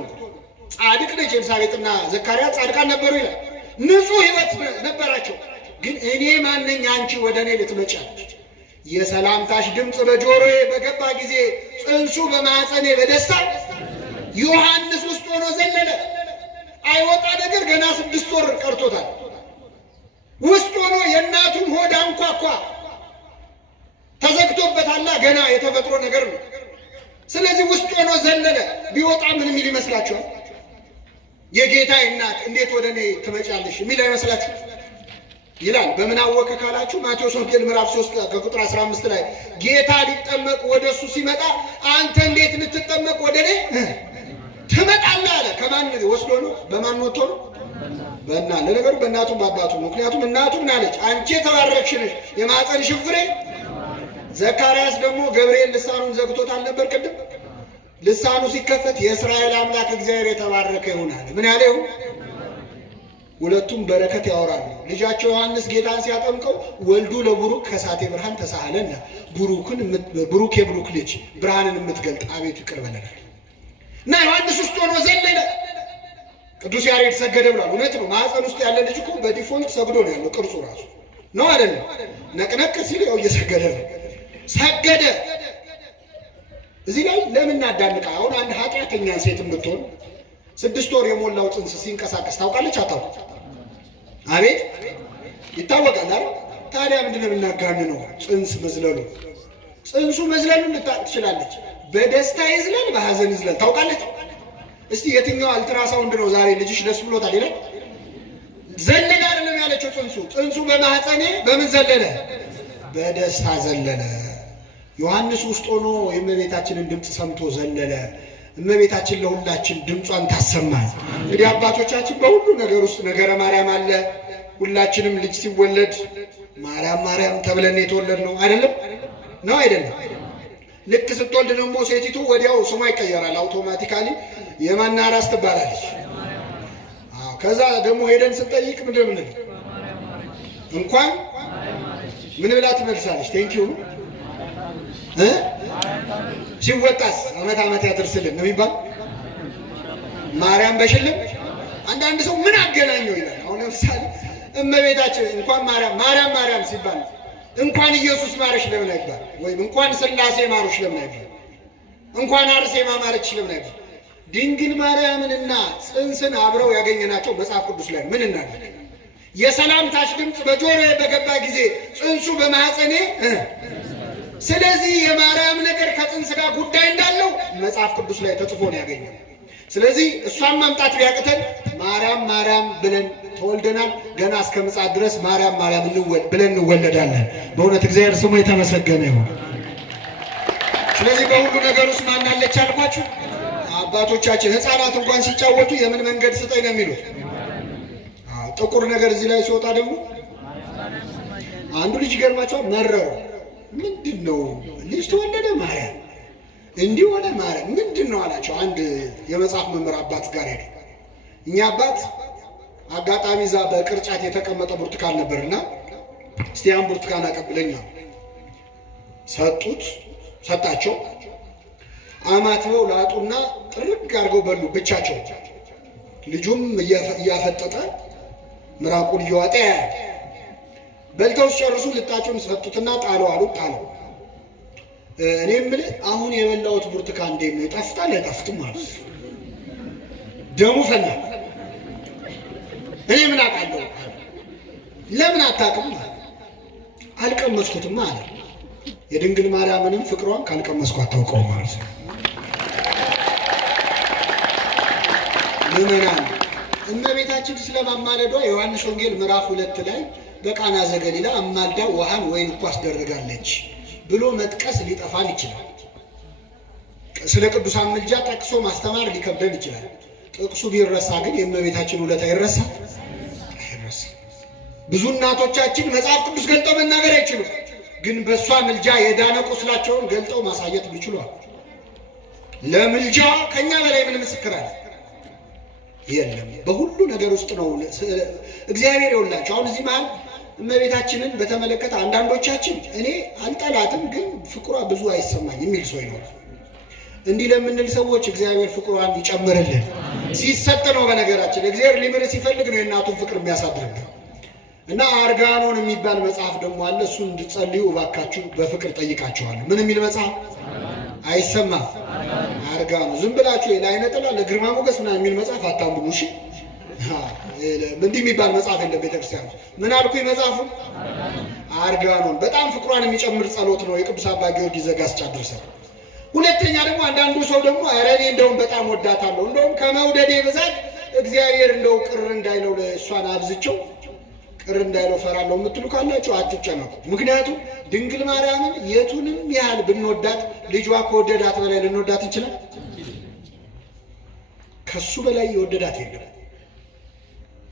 ጻድቅ ነች። ኤልሳቤጥና ዘካርያስ ጻድቃን ነበሩ ይላል። ንጹሕ ሕይወት ነበራቸው። ግን እኔ ማነኝ አንቺ ወደ እኔ ልትመጪ አለች። የሰላምታሽ ድምፅ በጆሮዬ በገባ ጊዜ ጽንሱ በማኅፀኔ በደስታ ዮሐንስ ውስጥ ሆኖ ዘለለ። አይወጣ ነገር ገና 6 ወር ቀርቶታል። ውስጥ ሆኖ የእናቱን ሆድ አንኳኳ። ተዘግቶበታላ ገና የተፈጥሮ ነገር ነው። ስለዚህ ውስጥ ሆኖ ዘለለ። ቢወጣ ምን የሚል ይመስላችኋል? የጌታዬ እናት እንዴት ወደ እኔ ትመጫለሽ የሚል አይመስላችሁ? ይላል። በምን አወቀ ካላችሁ ማቴዎስ ወንጌል ምዕራፍ 3 ከቁጥር 15 ላይ ጌታ ሊጠመቅ ወደ እሱ ሲመጣ አንተ እንዴት ልትጠመቅ ወደ እኔ ትመጣለህ አለ። ከማን ወስዶ ነው? በማን ወጥቶ ነው? በእናቱ። ለነገሩ በእናቱም በአባቱ። ምክንያቱም እናቱ ምን አለች? አንቺ የተባረክሽ ነሽ፣ የማኅፀንሽን ፍሬ። ዘካርያስ ደግሞ ገብርኤል ልሳኑን ዘግቶታል ነበር ቅድም። ልሳኑ ሲከፈት የእስራኤል አምላክ እግዚአብሔር የተባረከ ይሆናል። ምን ያለ ይሁን? ሁለቱም በረከት ያወራሉ። ልጃቸው ዮሐንስ ጌታን ሲያጠምቀው ወልዱ ለቡሩክ ከሳቴ ብርሃን ተሳሃለና ቡሩክ የቡሩክ ልጅ ብርሃንን የምትገልጥ አቤቱ ይቅር በለናል። እና ዮሐንስ ውስጥ ሆኖ ዘለለ። ቅዱስ ያሬድ ሰገደ ብሏል። እውነት ነው። ማኅፀን ውስጥ ያለ ልጅ እኮ በዲፎልት ሰግዶ ነው ያለው። ቅርጹ ራሱ ነው አይደለም? ነቅነቅ ሲል ያው እየሰገደ ነው። ሰገደ። እዚህ ላይ ለምን እናዳንቃ? አሁን አንድ ኃጢአተኛ ሴትም ብትሆን 6 ወር የሞላው ጽንስ ሲንቀሳቀስ ታውቃለች አታውቅ? አቤት ይታወቃል አይደል? ታዲያ ምንድነው የምናጋንነው? ጽንስ መዝለሉ ጽንሱ መዝለሉን ልታውቅ ትችላለች። በደስታ ይዝለል በሐዘን ይዝለል ታውቃለች? እስቲ የትኛው አልትራሳውንድ ነው ዛሬ ልጅሽ ደስ ብሎታል ይላል? ዘለለ አይደለም ያለችው። ጽንሱ በማህፀኔ በምን ዘለለ? በደስታ ዘለለ። ዮሐንስ ውስጥ ሆኖ የእመቤታችንን ድምፅ ሰምቶ ዘለለ። እመቤታችን ለሁላችን ድምጿን ታሰማል። እንግዲህ አባቶቻችን በሁሉ ነገር ውስጥ ነገረ ማርያም አለ። ሁላችንም ልጅ ሲወለድ ማርያም ማርያም ተብለን የተወለድ ነው አይደለም? ነው አይደለም? ልክ ስትወልድ ደግሞ ሴቲቱ ወዲያው ስሟ ይቀየራል። አውቶማቲካሊ የማን አራስ ትባላለች። ከዛ ደግሞ ሄደን ስንጠይቅ ምንድን ምን እንኳን ምን ብላ ትመልሳለች? ቴንኪው ሲወጣስ አመት አመት ያድርስልን ነው የሚባል። ማርያም በሽልም አንዳንድ ሰው ምን አገናኘው ይላል። አሁን ለምሳሌ እመቤታችን እንኳን ማርያም ሲባል እንኳን ኢየሱስ ማረሽ ለምን አይባል? ወይም እንኳን ሥላሴ ማሩሽ ለምን አይባል? እንኳን አርሴማ ማረች ለምን አይባል? ድንግል ማርያምንና ጽንስን አብረው ያገኘናቸው መጽሐፍ ቅዱስ ላይ ምን እናደርግ? የሰላምታሽ ድምፅ በጆሮዬ በገባ ጊዜ ጽንሱ በማህፀኔ ስለዚህ የማርያም ነገር ከጽንስ ጋር ጉዳይ እንዳለው መጽሐፍ ቅዱስ ላይ ተጽፎ ነው ያገኘው። ስለዚህ እሷን ማምጣት ቢያቅተን ማርያም ብለን ተወልደናል። ገና እስከ ምጽአት ድረስ ማርያም ብለን እንወለዳለን። በእውነት እግዚአብሔር ስሙ የተመሰገነ ይሁን። ስለዚህ በሁሉ ነገር ውስጥ ማን አለች አልኳችሁ? አባቶቻችን ሕፃናት እንኳን ሲጫወቱ የምን መንገድ ስጠኝ ነው የሚሉት። ጥቁር ነገር እዚህ ላይ ሲወጣ ደግሞ አንዱ ልጅ ገርማቸዋል። መረረው። ምንድን ነው ልጅ ተወለደ ማርያም እንዲህ ሆነ ማርያም ምንድን ነው አላቸው። አንድ የመጽሐፍ መምህር አባት ጋር ሄዱ። እኛ አባት አጋጣሚ እዛ በቅርጫት የተቀመጠ ብርቱካን ነበርና እስቲ ያን ብርቱካን አቀብለኛ ሰጣቸው። አማትበው ላጡና ጥርግ አድርገው በሉ ብቻቸው። ልጁም እያፈጠጠ ምራቁን እየዋጠ በልተው ሲጨርሱ ልጣጩን ሰጡትና ጣለው አሉ። ጣለው። እኔ የምልህ አሁን የበላሁት ብርቱካን እንዴት ነው? ይጣፍጣል አይጣፍጥም? ማለት ደሙ ፈላ። እኔ ምን አውቃለሁ? ለምን አታውቅም? አልቀመስኩትም አለ። የድንግል ማርያምንም ፍቅሯን ካልቀመስኩ አታውቀውም ማለት ነው። ምዕመናን እመቤታችን ስለማማለዷ የዮሐንስ ወንጌል ምዕራፍ 2 ላይ በቃና ዘገሊላ አማልዳ ውሃን ወይን እኮ አስደረጋለች ብሎ መጥቀስ ሊጠፋን ይችላል። ስለ ቅዱሳን ምልጃ ጠቅሶ ማስተማር ሊከብደን ይችላል። ጥቅሱ ቢረሳ ግን የእመቤታችን ውለታ አይረሳም። ብዙ እናቶቻችን መጽሐፍ ቅዱስ ገልጠው መናገር አይችሉም፣ ግን በእሷ ምልጃ የዳነ ቁስላቸውን ገልጠው ማሳየት ይችላል። ለምልጃ ከኛ በላይ ምን ምስክር አለ? የለም። በሁሉ ነገር ውስጥ ነው እግዚአብሔር ይወላቸው። አሁን እዚህ መሀል እመቤታችንን በተመለከተ አንዳንዶቻችን እኔ አልጠላትም ግን ፍቅሯ ብዙ አይሰማኝ የሚል ሰው ይኖር። እንዲህ ለምንል ሰዎች እግዚአብሔር ፍቅሯን ይጨምርልን። ሲሰጥ ነው። በነገራችን እግዚአብሔር ሊምር ሲፈልግ ነው የእናቱን ፍቅር የሚያሳድርብን። እና አርጋኖን የሚባል መጽሐፍ ደግሞ አለ። እሱን እንድትጸልዩ እባካችሁ በፍቅር ጠይቃችኋለሁ። ምን የሚል መጽሐፍ? አይሰማም። አርጋኖ ዝም ብላችሁ ለዓይነ ጥላ ለግርማ ሞገስ ምናምን የሚል መጽሐፍ አታንብቡ። እሺ እንዲህ የሚባል መጽሐፍ የለም ቤተክርስቲያን። ምን አልኩኝ? መጽሐፉ አርጋኖን በጣም ፍቅሯን የሚጨምር ጸሎት ነው። የቅዱስ አባ ጊዮርጊስ ዘጋስጫ ድርሰት። ሁለተኛ ደግሞ አንዳንዱ ሰው ደግሞ ኧረ እኔ እንደውም በጣም ወዳታለሁ እንደውም ከመውደዴ ብዛት እግዚአብሔር እንደው ቅር እንዳይለው ለእሷን አብዝቸው ቅር እንዳይለው ፈራለሁ የምትሉ ካላችሁ አትጨነቁ። ምክንያቱም ድንግል ማርያምን የቱንም ያህል ብንወዳት ልጇ ከወደዳት በላይ ልንወዳት እንችላል? ከሱ በላይ የወደዳት የለም።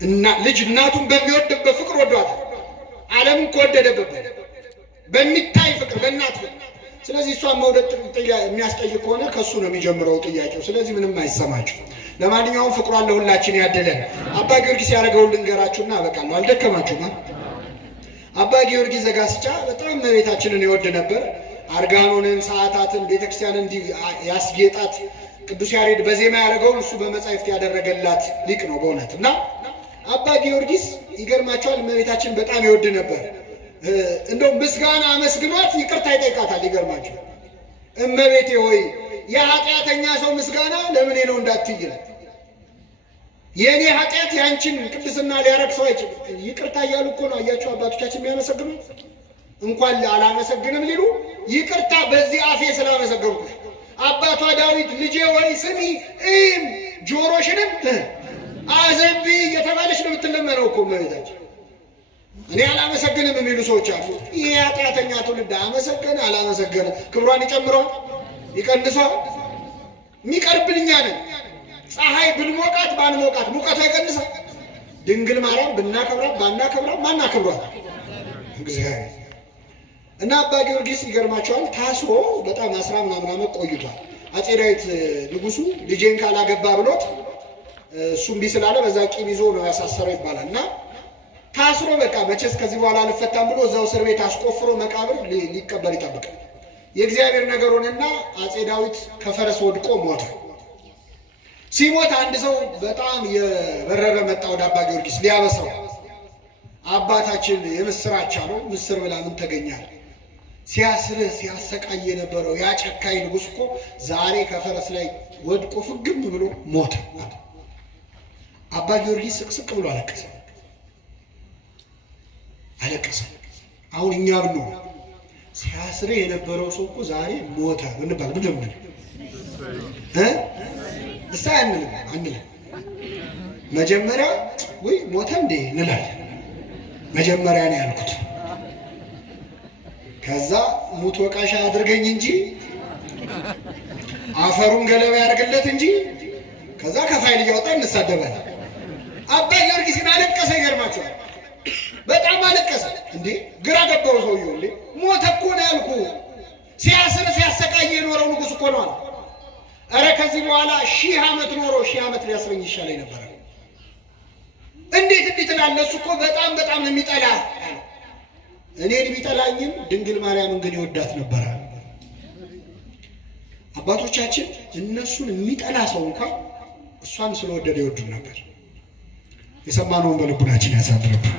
እና ልጅ እናቱን በሚወድበት ፍቅር ወዷት፣ ዓለምን ከወደደበት በሚታይ ፍቅር በእናት ፍቅር። ስለዚህ እሷን መውደድ የሚያስጠይቅ ከሆነ ከሱ ነው የሚጀምረው ጥያቄው። ስለዚህ ምንም አይሰማችሁ። ለማንኛውም ፍቅሯን ለሁላችን ያደለን። አባ ጊዮርጊስ ያደረገውን ልንገራችሁና አበቃለሁ። አልደከማችሁም? አባ ጊዮርጊስ ዘጋስጫ በጣም እመቤታችንን ይወድ ነበር። አርጋኖንን፣ ሰዓታትን፣ ቤተክርስቲያንን እንዲህ ያስጌጣት ቅዱስ ያሬድ በዜማ ያደረገውን እሱ በመጻሕፍት ያደረገላት ሊቅ ነው በእውነት። እና አባ ጊዮርጊስ ይገርማቸዋል እመቤታችን በጣም ይወድ ነበር። እንደው ምስጋና አመስግኗት ይቅርታ ይጠይቃታል። ይገርማችሁ እመቤቴ ሆይ የኃጢአተኛ ሰው ምስጋና ለምኔ ነው እንዳትይላት፣ የእኔ ኃጢአት ያንቺን ቅድስና ሊያረክሰው አይችልም። ይቅርታ እያሉ እኮ ነው አያችሁ አባቶቻችን የሚያመሰግኑት። እንኳን አላመሰግንም ሊሉ ይቅርታ በዚህ አፌ ስላመሰገንኩሽ። አባቷ ዳዊት ልጄ ወይ ስሚ ጆሮሽንም አዘንቢ እየተባለች ነው የምትለመነው እኮ እመቤታችን። እኔ አላመሰግንም የሚሉ ሰዎች አሉ። ይሄ ኃጢአተኛ ትውልድ አመሰገነ አላመሰገነ ክብሯን ይጨምረዋል ይቀንሰዋል? የሚቀርብልኛ ነን። ፀሐይ ብንሞቃት ባንሞቃት ሙቀቷ ይቀንሳል። ድንግል ማርያም ብናከብራት ባናከብራት ማናከብሯት እግዚአብሔር እና አባ ጊዮርጊስ ይገርማቸዋል። ታስሮ በጣም 10 ምናምን ዓመት ቆይቷል። አፄ ዳዊት ንጉሱ ልጄን ካላገባ ብሎት እሱም እምቢ ስላለ በዛ ቂም ይዞ ነው ያሳሰረው ይባላል። እና ታስሮ በቃ መቼስ ከዚህ በኋላ አልፈታም ብሎ እዛው እስር ቤት አስቆፍሮ መቃብር ሊቀበር ይጠብቃል። የእግዚአብሔር ነገር ሆነና አፄ ዳዊት ከፈረስ ወድቆ ሞተ። ሲሞት አንድ ሰው በጣም የበረረ መጣ ወደ አባ ጊዮርጊስ ሊያበስረው። አባታችን የምስራች አለው። ምስር ብላ ምን ተገኛል? ሲያስርህ ሲያሰቃይ የነበረው ያ ጨካኝ ንጉሥ እኮ ዛሬ ከፈረስ ላይ ወድቆ ፍግም ብሎ ሞተ። አባ ጊዮርጊስ ስቅስቅ ብሎ አለቀሰ። አሁን እኛ ብሎ ሲያስርህ የነበረው ሰው እኮ ዛሬ ሞተ ብንባል ምን ደምነ እሳ አንልም። መጀመሪያ ወይ ሞተ እንዴ እንላለን። መጀመሪያ ነው ያልኩት። ከዛ ሙት ወቃሻ አድርገኝ እንጂ አፈሩን ገለባ ያደርግለት እንጂ ከዛ ከፋይል እያወጣ እንሳደባለን። አባ ጊዮርጊስ አለቀሰ። ይገርማችኋል። በጣም አለቀሰ። እንዴ ግራ ገባው ሰውየው። እንዴ ሞተ እኮ ነው ያልኩ። ሲያስር ሲያሰቃይ የኖረው ንጉሥ እኮ ነው። ኧረ ከዚህ በኋላ 1000 ዓመት ኖሮ 1000 ዓመት ሊያስረኝ ይሻለኝ ነበር። እንዴት ትላለህ? እሱ እኮ በጣም ነው የሚጠላ። እኔን ቢጠላኝም ድንግል ማርያምን ግን ይወዳት ነበር። አባቶቻችን እነሱን የሚጠላ ሰው እንኳን እሷን ስለወደደ ይወዱ ነበር። የሰማነውን በልቡናችን ያሳድርብን።